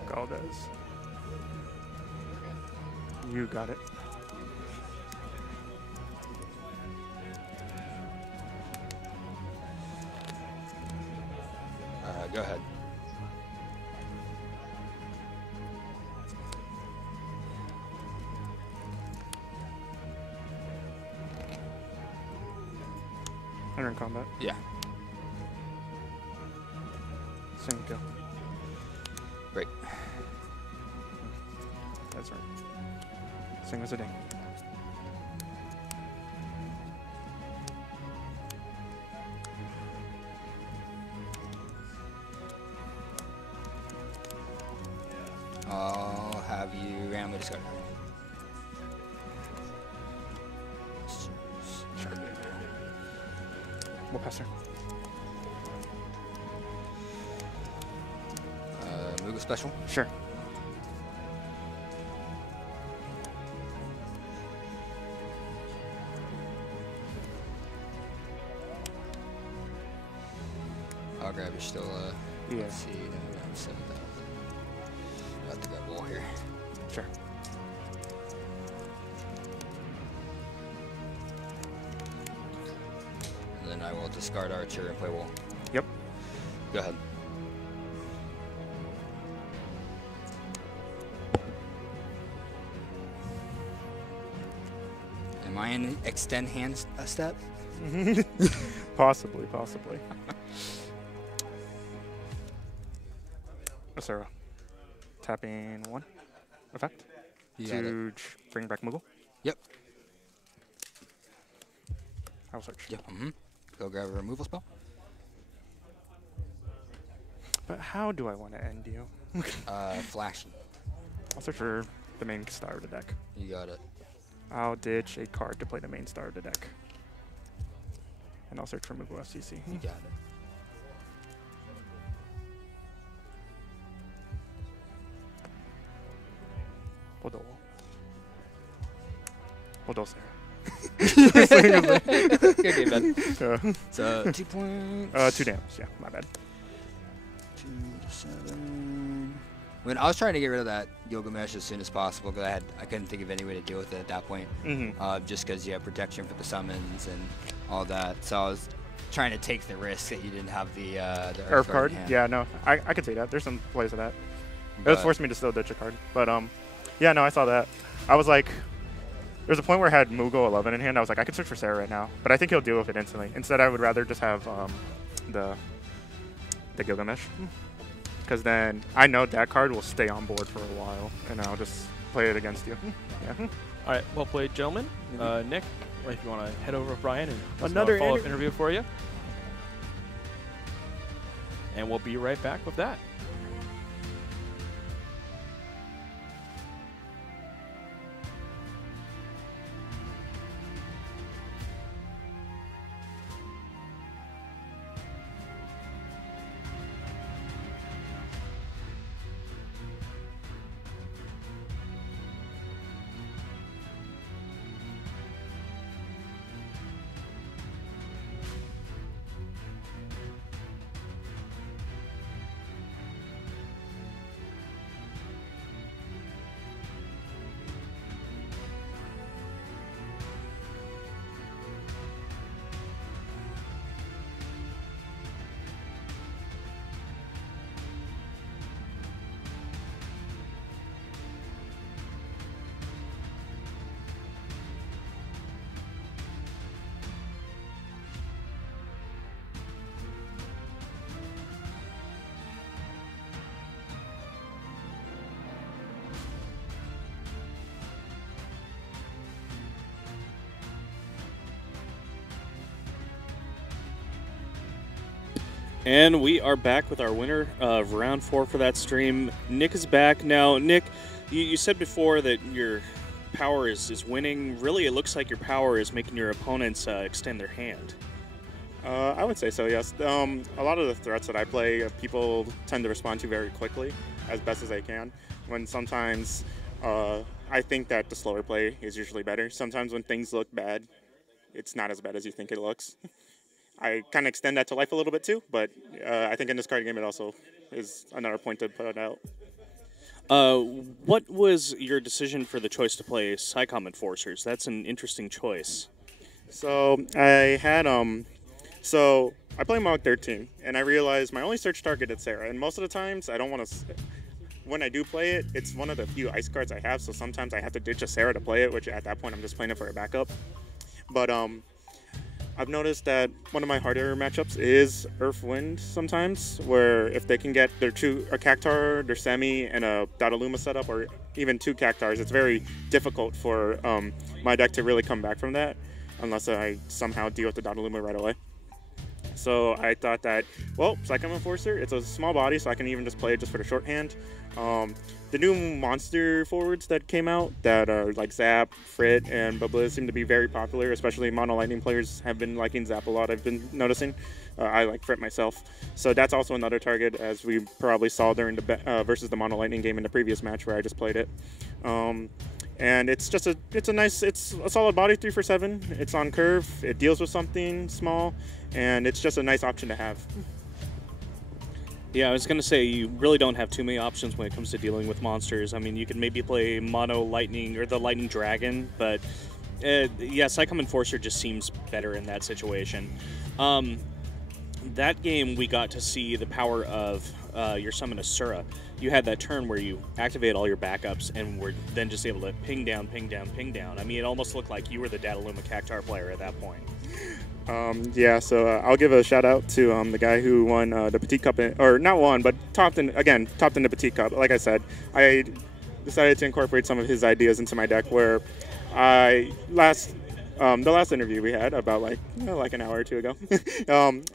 Galdas. You got it. Go ahead. Entering combat. Yeah. Swing Gil. Great. That's right. Swing with Zidane. I'll have you randomly discard. Sure. We'll pass turn. Moogle special? Sure. I'll grab your Stola. Yeah. Let's see, around 7,000. I'll have to grab Wool here. Sure. then I will discard Archer and play Wool. Yep. Go ahead. Am I in extend hand step? Possibly, possibly. Sarah. Tapping 1. Effect. You got To bring back Moogle. Yep. I'll search. Yep. Go grab a removal spell. But how do I want to end you? Flashy. I'll search for the main star of the deck. You got it. I'll ditch a card to play the main star of the deck. And I'll search for Moogle FCC. You got it. Hold Sarah. Good game, Ben. So 2 points. 2 damage. Yeah, my bad. 2 to 7. When I was trying to get rid of that Gilgamesh as soon as possible, because I couldn't think of any way to deal with it at that point. Just because you have protection for the summons and all that. So I was trying to take the risk that you didn't have the Earth card. In hand. Yeah, no, I could see that. There's some plays of that. It was forcing me to still ditch a card. But yeah, no, I saw that. I was like, there's a point where I had Moogle 11 in hand. I was like, I could search for Sarah right now, but I think he'll deal with it instantly. Instead, I would rather just have the Gilgamesh, because then I know that card will stay on board for a while, and I'll just play it against you. Yeah. All right, well played, gentlemen. Nick, if you want to head over with Brian and another follow-up interview for you, and we'll be right back with that. And we are back with our winner of round 4 for that stream. Nick is back. Now, Nick, you said before that your power is winning. Really, it looks like your power is making your opponents extend their hand. I would say so, yes. A lot of the threats that I play, people tend to respond to very quickly, as best as they can. When sometimes I think that the slower play is usually better. Sometimes when things look bad, it's not as bad as you think it looks. I kind of extend that to life a little bit too, but I think in this card game it also is another point to put out. What was your decision for the choice to play Psycom Enforcers? That's an interesting choice. So I had so I play Mog 13, and I realized my only search target is Sarah, and most of the times I don't want to. When I do play it, it's one of the few ice cards I have, so sometimes I have to ditch a Sarah to play it, which at that point I'm just playing it for a backup. But I've noticed that one of my harder matchups is Earth Wind sometimes, where if they can get a Cactuar, their Semi, and a Dataluma setup, or even 2 Cactuars, it's very difficult for my deck to really come back from that, unless I somehow deal with the Dataluma right away. So I thought that, well, Psycom Enforcer, it's a small body, so I can even just play it just for the shorthand. The new monster forwards that came out, that are like Zap, Frit, and Bubbliz, seem to be very popular, especially Mono Lightning players have been liking Zap a lot, I've been noticing. I like Frit myself. So that's also another target, as we probably saw during the versus the Mono Lightning game in the previous match where I just played it. And it's just it's a solid body, 3 for 7. It's on curve, it deals with something small, and it's just a nice option to have. Yeah, I was going to say, you really don't have too many options when it comes to dealing with monsters. I mean, you can maybe play Mono Lightning or the Lightning Dragon, but Yeah, Psycom Enforcer just seems better in that situation. That game, we got to see the power of your summon Asura. You had that turn where you activate all your backups and were then just able to ping down, ping down, ping down. I mean, it almost looked like you were the Dataluma Cactar player at that point. Yeah, so I'll give a shout out to the guy who won the Petit Cup, or not won, but topped in the Petit Cup. Like I said, I decided to incorporate some of his ideas into my deck. Where the last interview we had about like an hour or two ago,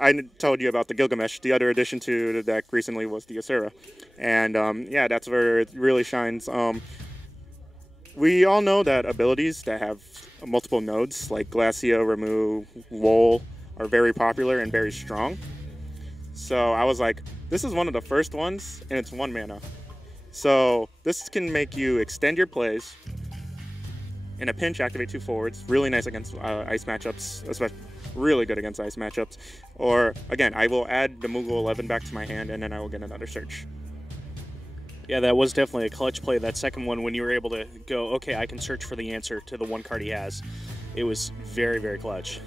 I told you about the Gilgamesh. The other addition to the deck recently was the Asura, and yeah, that's where it really shines. We all know that abilities that have multiple nodes, like Glacia, Ramu, Wool, are very popular and very strong. So I was like, this is one of the first ones, and it's 1 mana. So this can make you extend your plays. In a pinch, activate 2 forwards. Really nice against ice matchups, especially really good against ice matchups. Or, again, I will add the Moogle 11 back to my hand, and then I will get another search. Yeah, that was definitely a clutch play, that second one, when you were able to go, okay, I can search for the answer to the one card he has. It was very, very clutch.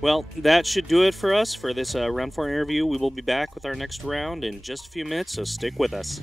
Well, that should do it for us for this round 4 interview. We will be back with our next round in just a few minutes, so stick with us.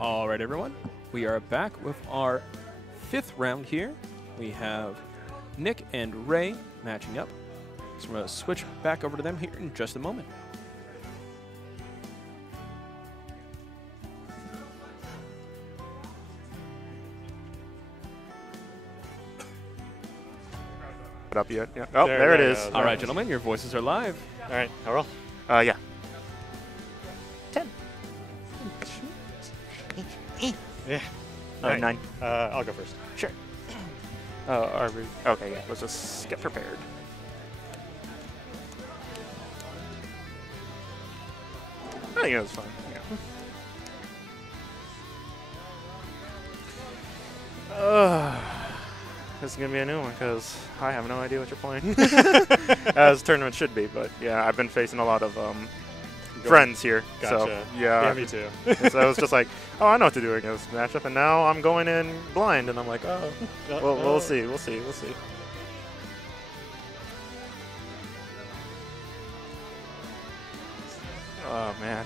All right, everyone. We are back with our 5th round here. We have Nick and Ray matching up. So we're going to switch back over to them here in just a moment. Up yet? Yeah. Oh, there it is. All right, gentlemen, your voices are live. All right, I'll roll. Yeah. 10. Yeah. All right. 9. I'll go first. Sure. Okay, yeah. Let's just get prepared. I think it was fun. Yeah. This is going to be a new one because I have no idea what you're playing. As tournament should be, but yeah, I've been facing a lot of friends here. Gotcha. So, yeah. Me too. So I was just like, oh, I know what to do against this matchup, and now I'm going in blind, and I'm like, oh, well, we'll see. Oh, man.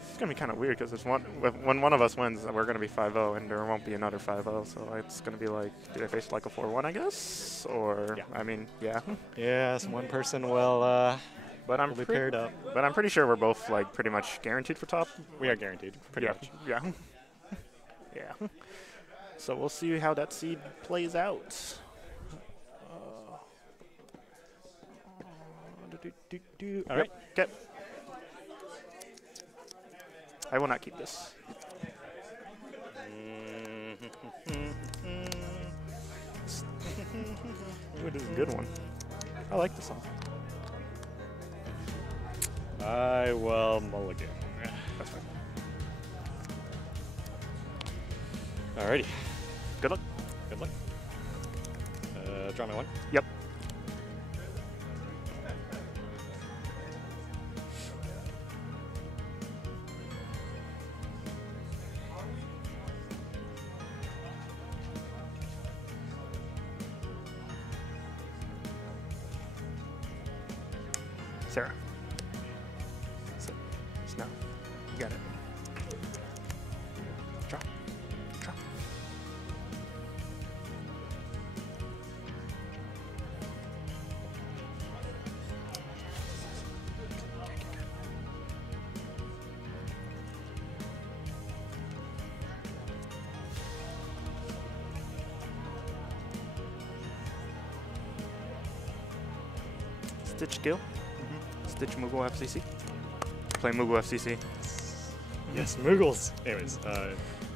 It's going to be kind of weird because when one of us wins, we're going to be 5-0, and there won't be another 5-0. So it's going to be like, do I face like a 4-1, I guess? Or, I mean, yeah. Yeah, so one person will be paired up. But I'm pretty sure we're both like pretty much guaranteed for top. We are guaranteed, pretty much. Yeah. Yeah. So we'll see how that seed plays out. All right. Okay. I will not keep this. Ooh, this is a good one. I like this song. I will mulligan. That's fine. Alrighty. Good luck. Good luck. Draw my 1. Yep. Sarah. No. You got it. Draw. Draw. Stitch Gill. Stitch Moogle FCC. Play Moogle FCC. Yes, Moogles. Anyways,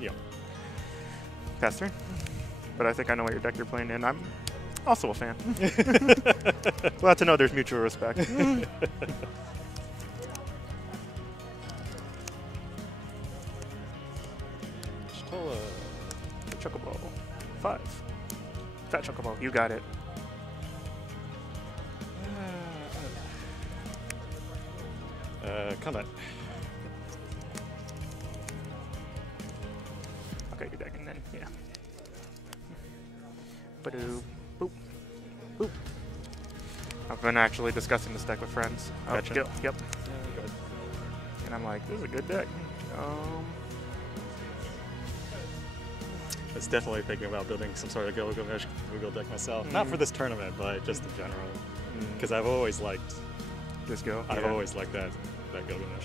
yeah. Pass turn. But I think I know what your deck you're playing in. I'm also a fan. Glad to know there's mutual respect. Chocobo. 5. Fat Chocobo. You got it. Combat. Okay, you're decking then, yeah. Ba-doo. Boop. Boop. I've been actually discussing this deck with friends. Gotcha. Yep. Yep. And I'm like, this is a good deck. It's definitely thinking about building some sort of Gilgamesh Google deck myself. Not for this tournament, but just in general. Because I've always liked this go. I've always liked that Gilgamesh.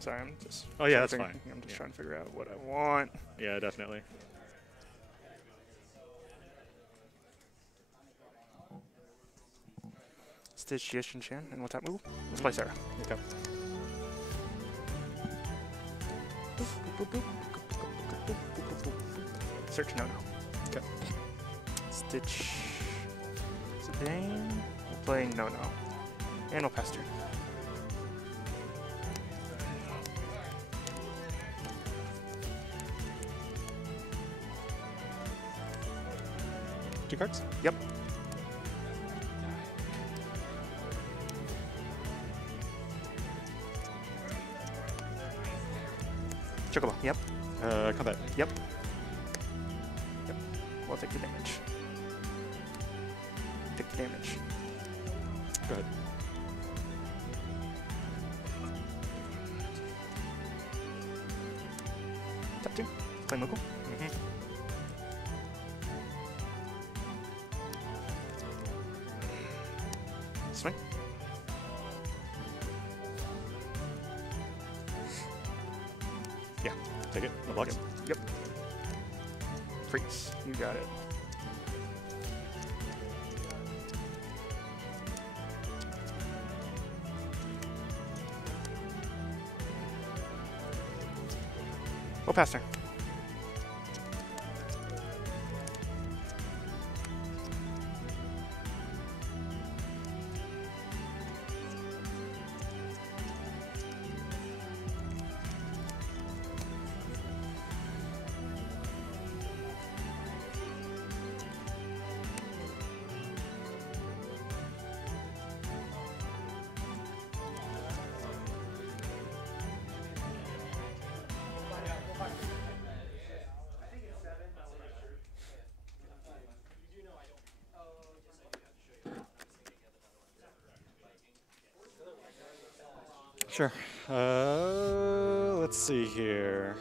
Sorry, I'm just. Oh yeah, that's fine. I'm just trying to figure out what I want. Yeah, definitely. Stitch, Yish, and Shan, and what's that move? Let's play Sarah. Okay. Search no. Okay. Stitch. Zidane. We're playing no. And we'll pass turn. Two cards? Yep. Chocobo. Yep. Combat. Yep. Yep. We'll take the damage. Take the damage. Go ahead. Tap 2. Play Moogle. Swing. Yeah. Take it. No block it. Yep. Freeze. You got it. Go past her. Sure. Let's see here.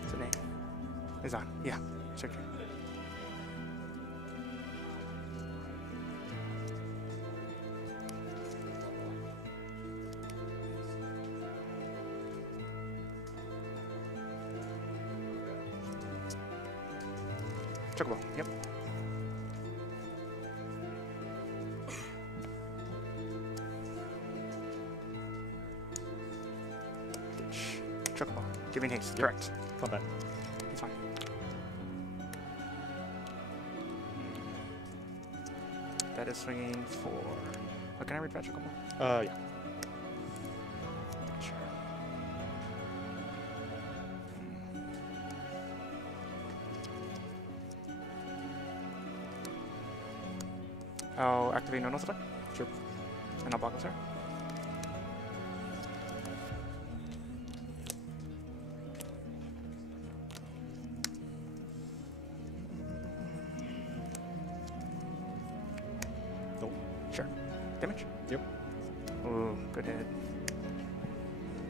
What's the name? Is on. Yeah. Check it. Chocobo. Yep. Ditch. Chocobo. Giving haste. Yep. Correct. Combat. It's fine. That is swinging for. Oh, can I read that Chocobo? Yeah. Sure. I'll activate no effect. Sure. And I'll block with her. Nope. Sure. Damage? Yep. Ooh, good hit.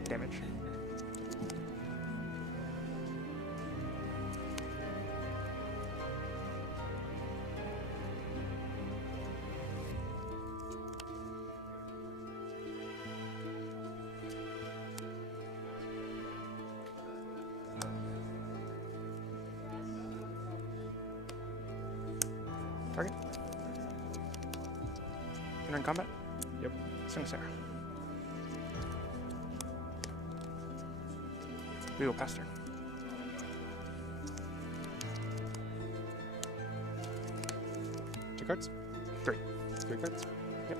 Damage. Target. Enter in combat. Yep. Swing Sarah. We will pass turn. Two cards. 3. 3 cards. Yep.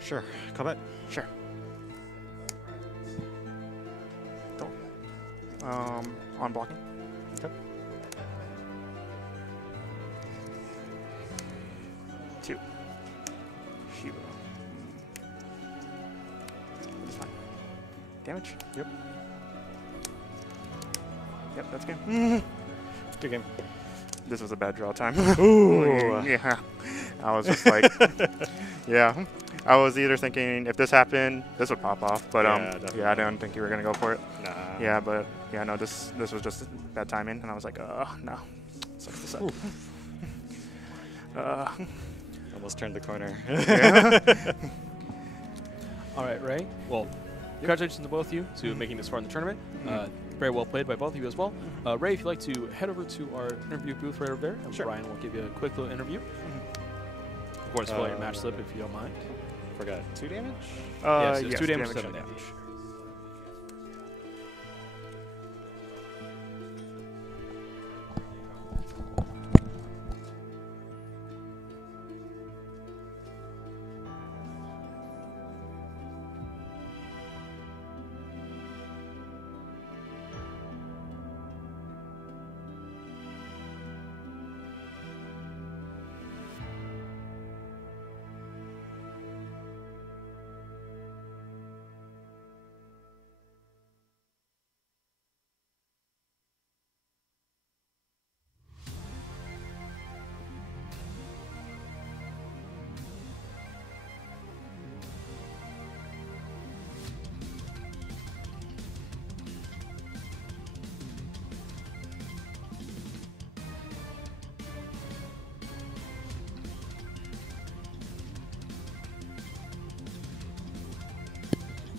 Sure. Combat. Sure. Don't. On blocking. Okay. 2. Shiva. That's fine. Damage? Yep. Yep, that's game. Good game. This was a bad draw time. Ooh. Yeah. I was just like, yeah. I was either thinking if this happened, this would pop off, but yeah, I didn't think you were gonna go for it. Nah. Yeah, but yeah, no, this was just bad timing, and I was like, no. Sucks to suck. Almost turned the corner. Yeah. All right, Ray. Well, congratulations to both of you to making this far in the tournament. Very well played by both of you as well. Ray, if you'd like to head over to our interview booth right over there, and Sure. Brian will give you a quick little interview. Of course, fill out your match slip if you don't mind. Forgot 2 damage? Yes, it's yes, 2 damage, 7 7 damage. damage.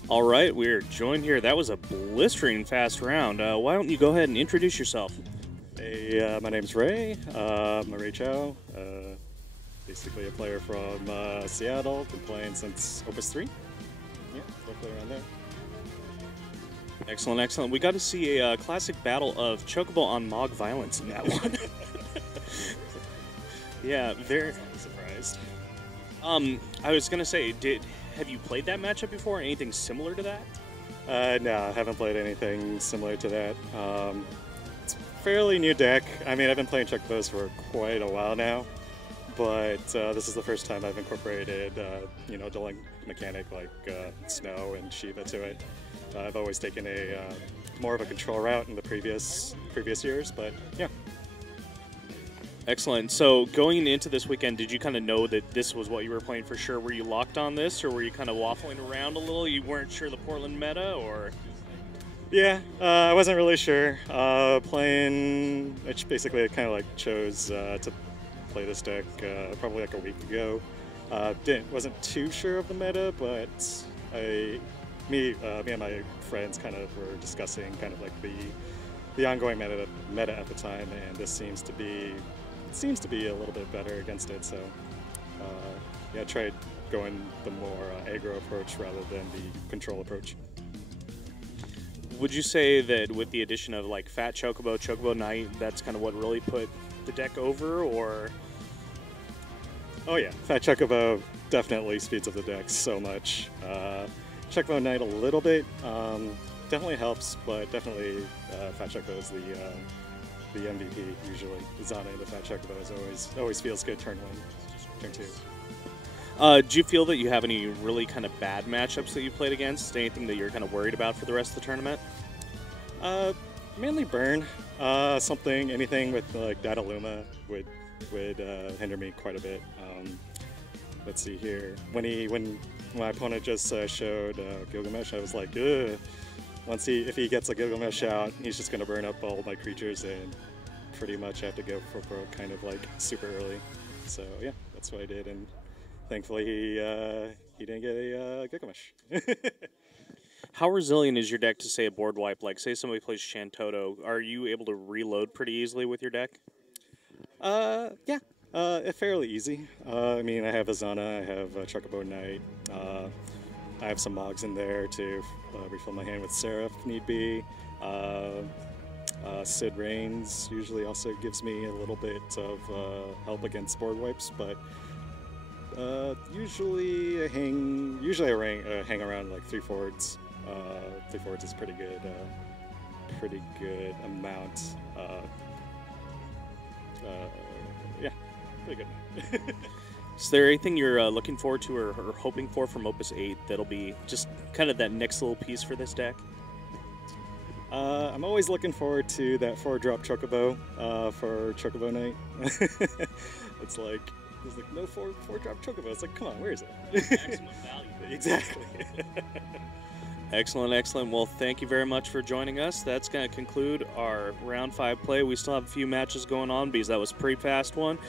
All right, we're joined here. That was a blistering fast round. Why don't you go ahead and introduce yourself? Hey, my name's Ray. I'm Ray Chow. Basically a player from Seattle. Been playing since Opus 3. Yeah, roughly around there. Excellent, excellent. We got to see a classic battle of Chocobo on Mog violence in that one. Yeah, very surprised. I was gonna say, have you played that matchup before? Anything similar to that? No, I haven't played anything similar to that. It's a fairly new deck. I mean, I've been playing Chocobos for quite a while now, but this is the first time I've incorporated, dueling mechanic like Snow and Shiva to it. I've always taken a more of a control route in the previous years, but yeah. Excellent. So going into this weekend, did you kind of know that this was what you were playing for sure? Were you locked on this, or were you kind of waffling around a little? You weren't sure the Portland meta, or? Yeah, I wasn't really sure. Basically I kind of like chose to play this deck probably like a week ago. Wasn't too sure of the meta, but me and my friends kind of were discussing kind of like the ongoing meta at the time, and this seems to be a little bit better against it. So yeah, I tried going the more aggro approach rather than the control approach. Would you say that with the addition of like Fat Chocobo, Chocobo Knight, that's kind of what really put the deck over, or? Oh yeah, Fat Chocobo definitely speeds up the deck so much. Chocobo Knight a little bit, definitely helps, but definitely Fat Chocobo is the MVP usually. Zana into Fat Chocobo always feels good turn 1, turn 2. Do you feel that you have any really kind of bad matchups that you played against? Anything that you're kind of worried about for the rest of the tournament? Mainly burn. Anything with like Dataluma would hinder me quite a bit. Let's see here. When my opponent just showed Gilgamesh, I was like, ugh. If he gets a Gilgamesh out, he's just gonna burn up all my creatures and pretty much have to go for broke kind of like super early. So yeah, that's what I did, and thankfully he didn't get a Gilgamesh. How resilient is your deck to say a board wipe? Like say somebody plays Shantoto, are you able to reload pretty easily with your deck? Yeah, fairly easy. I mean, I have Azana, I have Chocobo Knight. I have some Mogs in there to refill my hand with Seraph if need be. Sid Reigns usually also gives me a little bit of help against board wipes, but usually I hang around like 3 forwards. 3 forwards is pretty good amount. Yeah, pretty good. Is there anything you're looking forward to or hoping for from Opus 8 that'll be just kind of that next little piece for this deck? I'm always looking forward to that 4-drop Chocobo for Chocobo Knight. It's like no 4-drop Chocobo. It's like, come on, where is it? Maximum value. Exactly. Excellent, excellent. Well, thank you very much for joining us. That's going to conclude our round 5 play. We still have a few matches going on because that was a pretty fast one.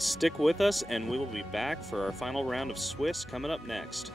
Stick with us, and we will be back for our final round of Swiss coming up next.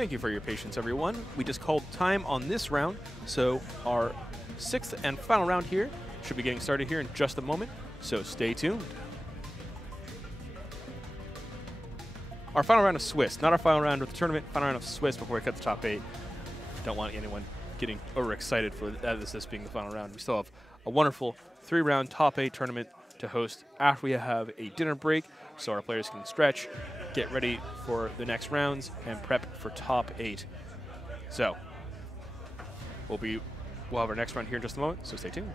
Thank you for your patience, everyone. We just called time on this round, so our 6th and final round here should be getting started here in just a moment, so stay tuned. Our final round of Swiss, not our final round of the tournament, final round of Swiss before we cut the top 8. Don't want anyone getting overexcited for this being the final round. We still have a wonderful 3-round top 8 tournament to host after we have a dinner break, so our players can stretch, get ready for the next rounds, and prep for top 8. So we'll have our next round here in just a moment, so stay tuned.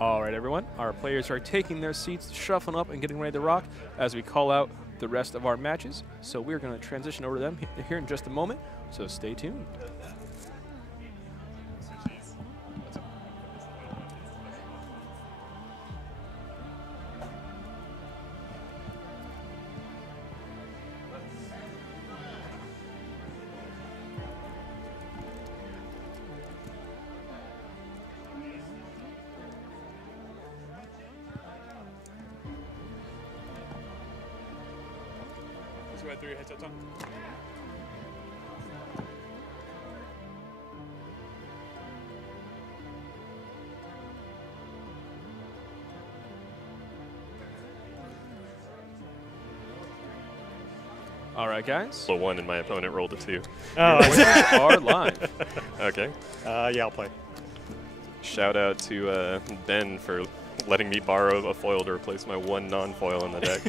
All right, everyone. Our players are taking their seats, shuffling up, and getting ready to rock as we call out the rest of our matches. So we're going to transition over to them here in just a moment. So stay tuned. Go ahead, throw your headsets on. All right, guys. Roll 1 and my opponent rolled a 2. Oh, winners are live. Okay. Yeah, I'll play. Shout out to Ben for letting me borrow a foil to replace my one non-foil in the deck.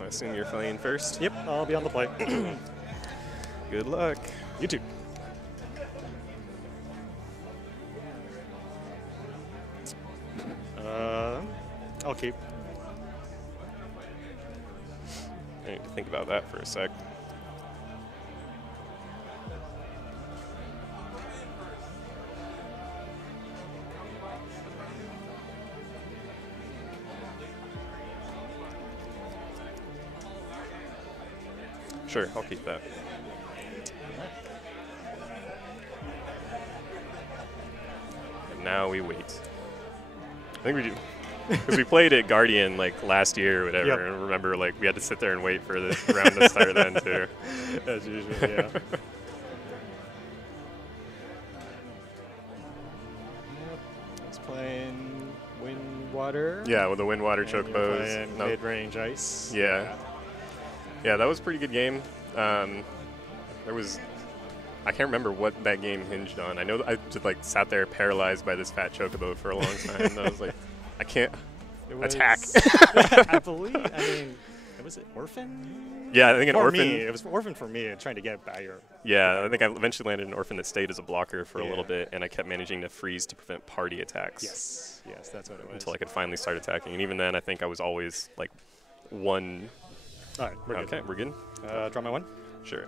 I assume you're playing first? Yep, I'll be on the play. Good luck. You too. I'll keep. I need to think about that for a sec. Sure, I'll keep that. And now we wait. I think we do. Because we played at Guardian like last year or whatever, Yep. and remember like we had to sit there and wait for the round to start then too. As usual, yeah. It's playing Wind Water. Yeah, with the Wind Water And you're Chocobos. playing mid-range ice. Yeah. Yeah, that was a pretty good game. There was, I can't remember what that game hinged on. I know that I just like sat there paralyzed by this fat Chocobo for a long time. I was like, I can't attack. I believe. I mean, was it Orphan? Yeah, I think an for Orphan. Me, it was Orphan for me, trying to get by your. Yeah, I think I eventually landed an Orphan that stayed as a blocker for a Yeah. little bit, and I kept managing to freeze to prevent party attacks. Yes, that's what it was. Until I could finally start attacking, and even then, I think I was always like one. All right, we're good. Okay, we're good. Draw my one. Sure.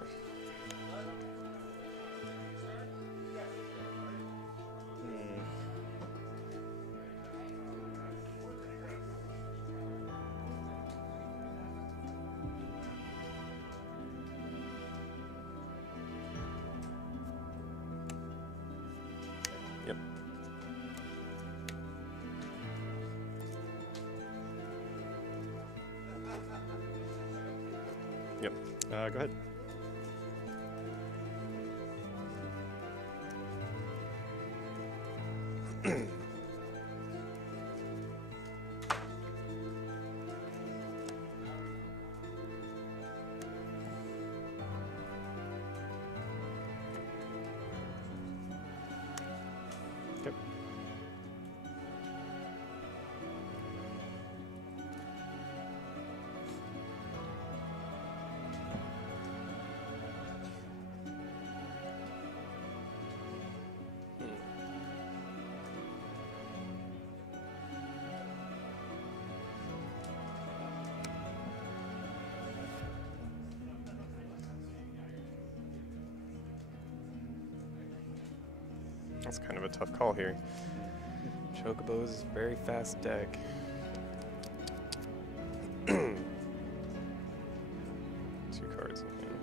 Yep. Yep. Go ahead. Yep. That's kind of a tough call here. Chocobo's is a very fast deck. Two cards in hand.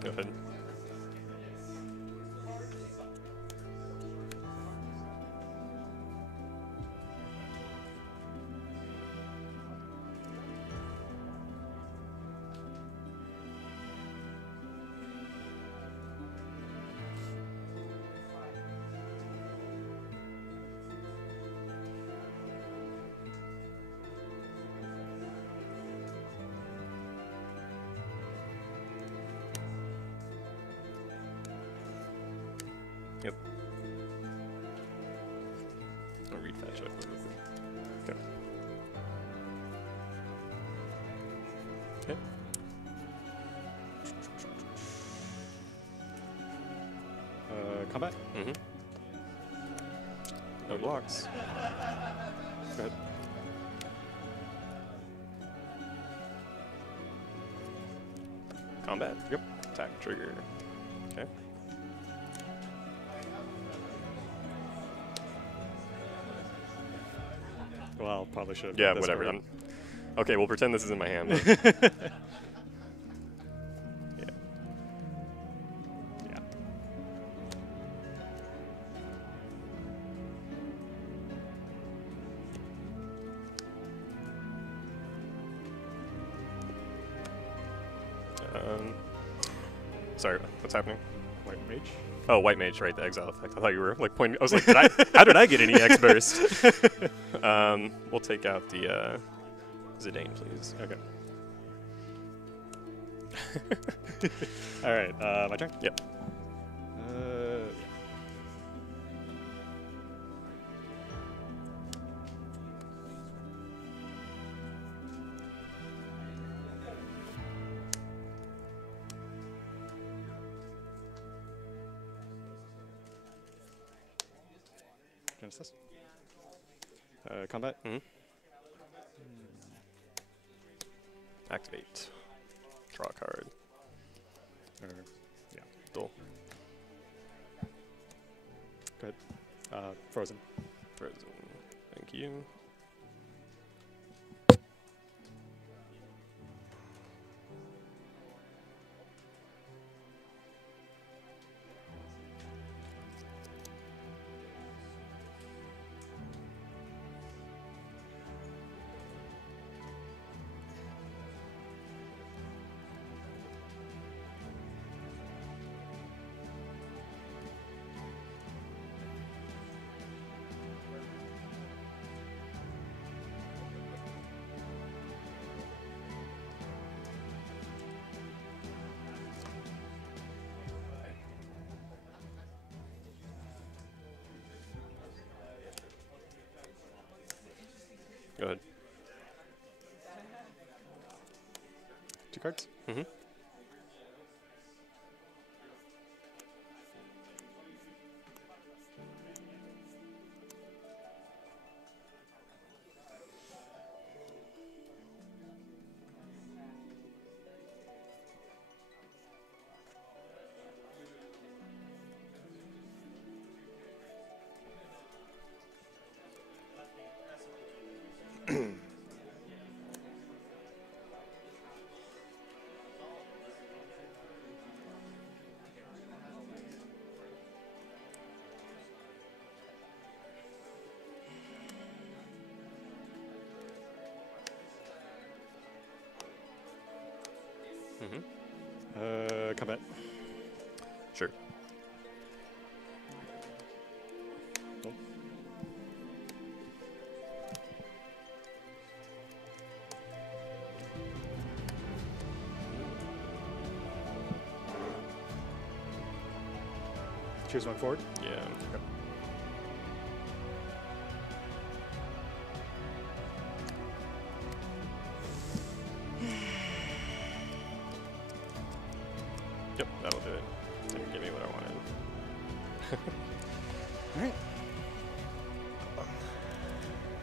Go ahead. Yep. I'll read fetch up. Okay. Okay. Combat. Mm-hmm. No blocks. Go ahead. Combat. Yep. Attack trigger. Okay. Well, probably should. Yeah, whatever. Okay, we'll pretend this is in my hand. Yeah. Yeah. Sorry, what's happening? White mage. Oh, white mage, right? The exile effect. I thought you were like pointing. I was like, how did I get any X burst? We'll take out the Zidane, please. Okay. All right, my turn. Yep. Genesis. Combat. Activate. Draw a card. Yeah. Duel. Good. Frozen. Frozen. Thank you. Go ahead. 2 cards. Mm-hmm. Combat. Sure. Cool. Choose one forward. Yeah. Okay. Yep, that'll do it. Didn't give me what I wanted. All right.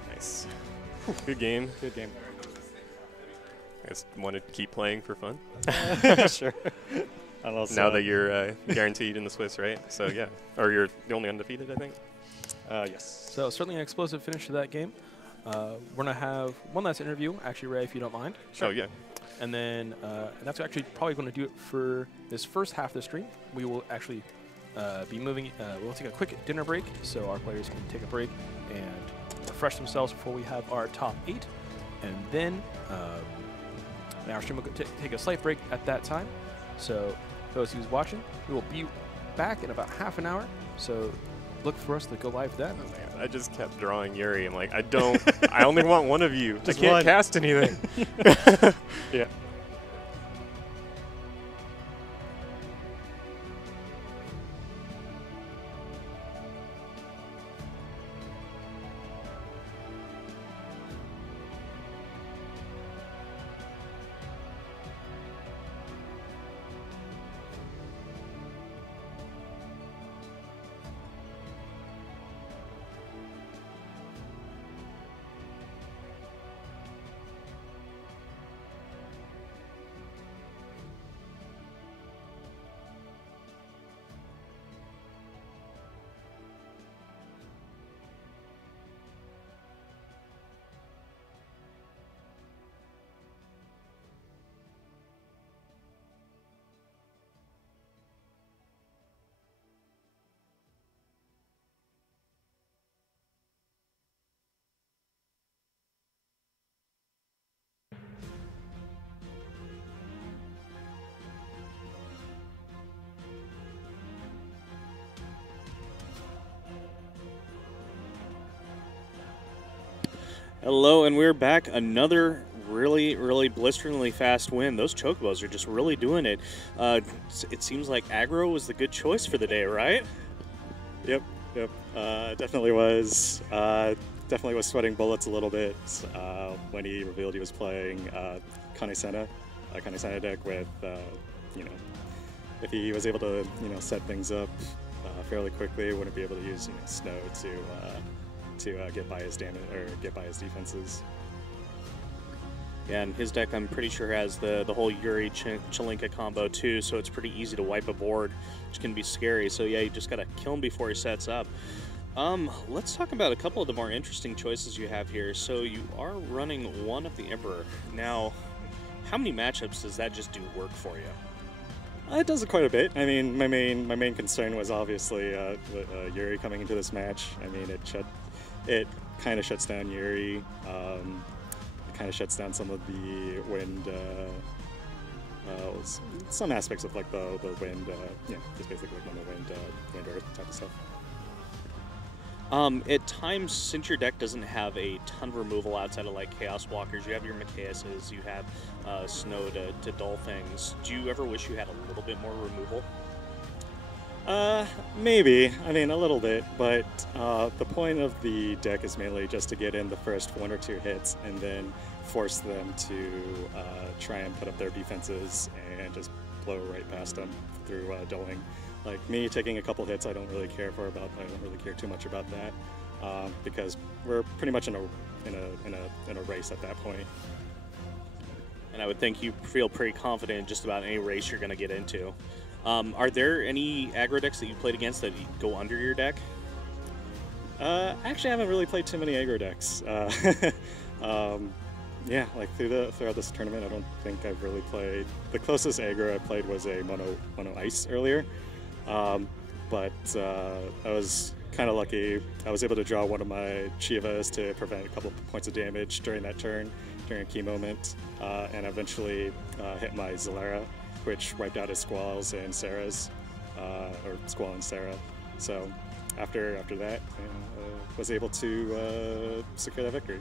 Nice. Good game. Good game. I just want to keep playing for fun. Sure. Now that you're guaranteed in the Swiss, right? So yeah, or you're the only undefeated, I think. Yes. So certainly an explosive finish to that game. We're gonna have one last interview, actually, Ray, if you don't mind. Sure. Oh yeah. And then and that's actually probably going to do it for this first half of the stream. We will actually be moving. We'll take a quick dinner break, so our players can take a break and refresh themselves before we have our top 8. And then our stream will take a slight break at that time. So those who's watching, we will be back in about half an hour. So look for us to go live then. Oh, I just kept drawing Yuri. I'm like, I only want one of you. Just I can't one. cast anything. Yeah. Hello, and we're back. Another really, really blisteringly fast win. Those chocobos are just really doing it. It seems like aggro was the good choice for the day, right? Yep. Definitely was. Definitely was sweating bullets a little bit when he revealed he was playing Kane-Senna deck with, if he was able to, set things up fairly quickly, wouldn't be able to use, Snow to get by his damage or get by his defenses. Yeah, and his deck, I'm pretty sure, has the whole Yuri Chelinka combo too, so it's pretty easy to wipe a board, which can be scary. So yeah, you just gotta kill him before he sets up. Let's talk about a couple of the more interesting choices you have here. So you are running one of the Emperor. Now, how many matchups does that just do work for you? It does it quite a bit. I mean, my main concern was obviously Yuri coming into this match. I mean, it kind of shuts down Yuri. It kind of shuts down some of the wind, some aspects of like the wind, just basically like wind earth type of stuff. At times, since your deck doesn't have a ton of removal outside of like Chaos Walkers, you have your Machiases, you have Snow to dull things. Do you ever wish you had a little bit more removal? Maybe. I mean, a little bit, but the point of the deck is mainly just to get in the first 1 or 2 hits and then force them to try and put up their defenses and just blow right past them through dulling. Like me taking a couple hits, I don't really care too much about that because we're pretty much in a race at that point. And I would think you feel pretty confident in just about any race you're going to get into. Are there any aggro decks that you played against that go under your deck? Actually, I haven't really played too many aggro decks. Yeah, like throughout this tournament, I don't think I've really played. The closest aggro I played was a mono ice earlier, but I was kind of lucky. I was able to draw one of my Chivas to prevent a couple of points of damage during that turn, during a key moment, and eventually hit my Zalera, which wiped out his Squalls and Sarah's, or Squall and Sarah. So after that, was able to secure that victory.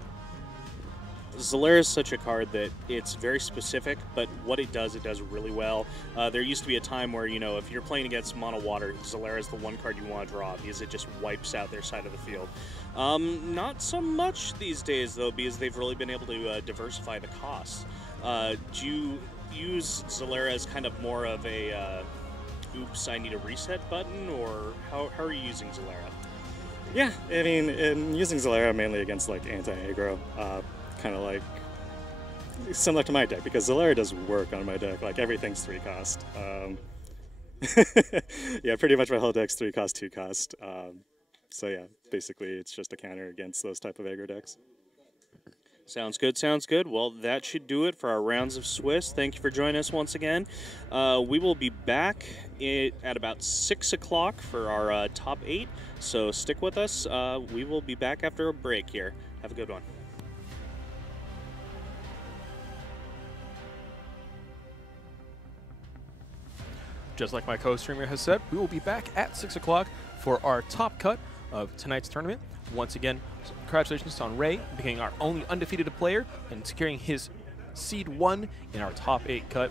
Zalera is such a card that it's very specific, but what it does really well. There used to be a time where, if you're playing against Mono Water, Zalera is the one card you want to draw because it just wipes out their side of the field. Not so much these days, though, because they've really been able to diversify the costs. Do you use Zalera as kind of more of a, oops, I need a reset button, or how are you using Zalera? Yeah, I mean, in using Zalera mainly against, like, anti-aggro, kind of like similar to my deck, because Zalera does work on my deck. Like, everything's 3 cost. Yeah, pretty much my whole deck's 3 cost, 2 cost. So yeah, basically it's just a counter against those type of aggro decks. Sounds good, sounds good. Well, that should do it for our rounds of Swiss. Thank you for joining us once again. We will be back at about 6 o'clock for our top 8, so stick with us. We will be back after a break here. Have a good one. Just like my co-streamer has said, we will be back at 6 o'clock for our top cut of tonight's tournament. Once again, congratulations on Ray becoming our only undefeated player and securing his seed 1 in our top 8 cut.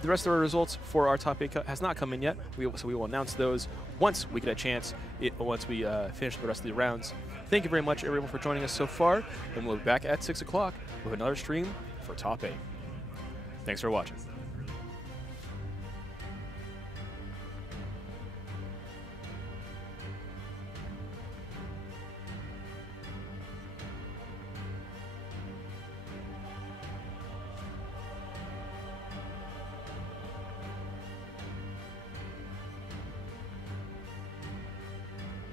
The rest of our results for our top 8 cut has not come in yet, so we will announce those once we get a chance, once we finish the rest of the rounds. Thank you very much, everyone, for joining us so far, and we'll be back at 6 o'clock with another stream for top 8. Thanks for watching.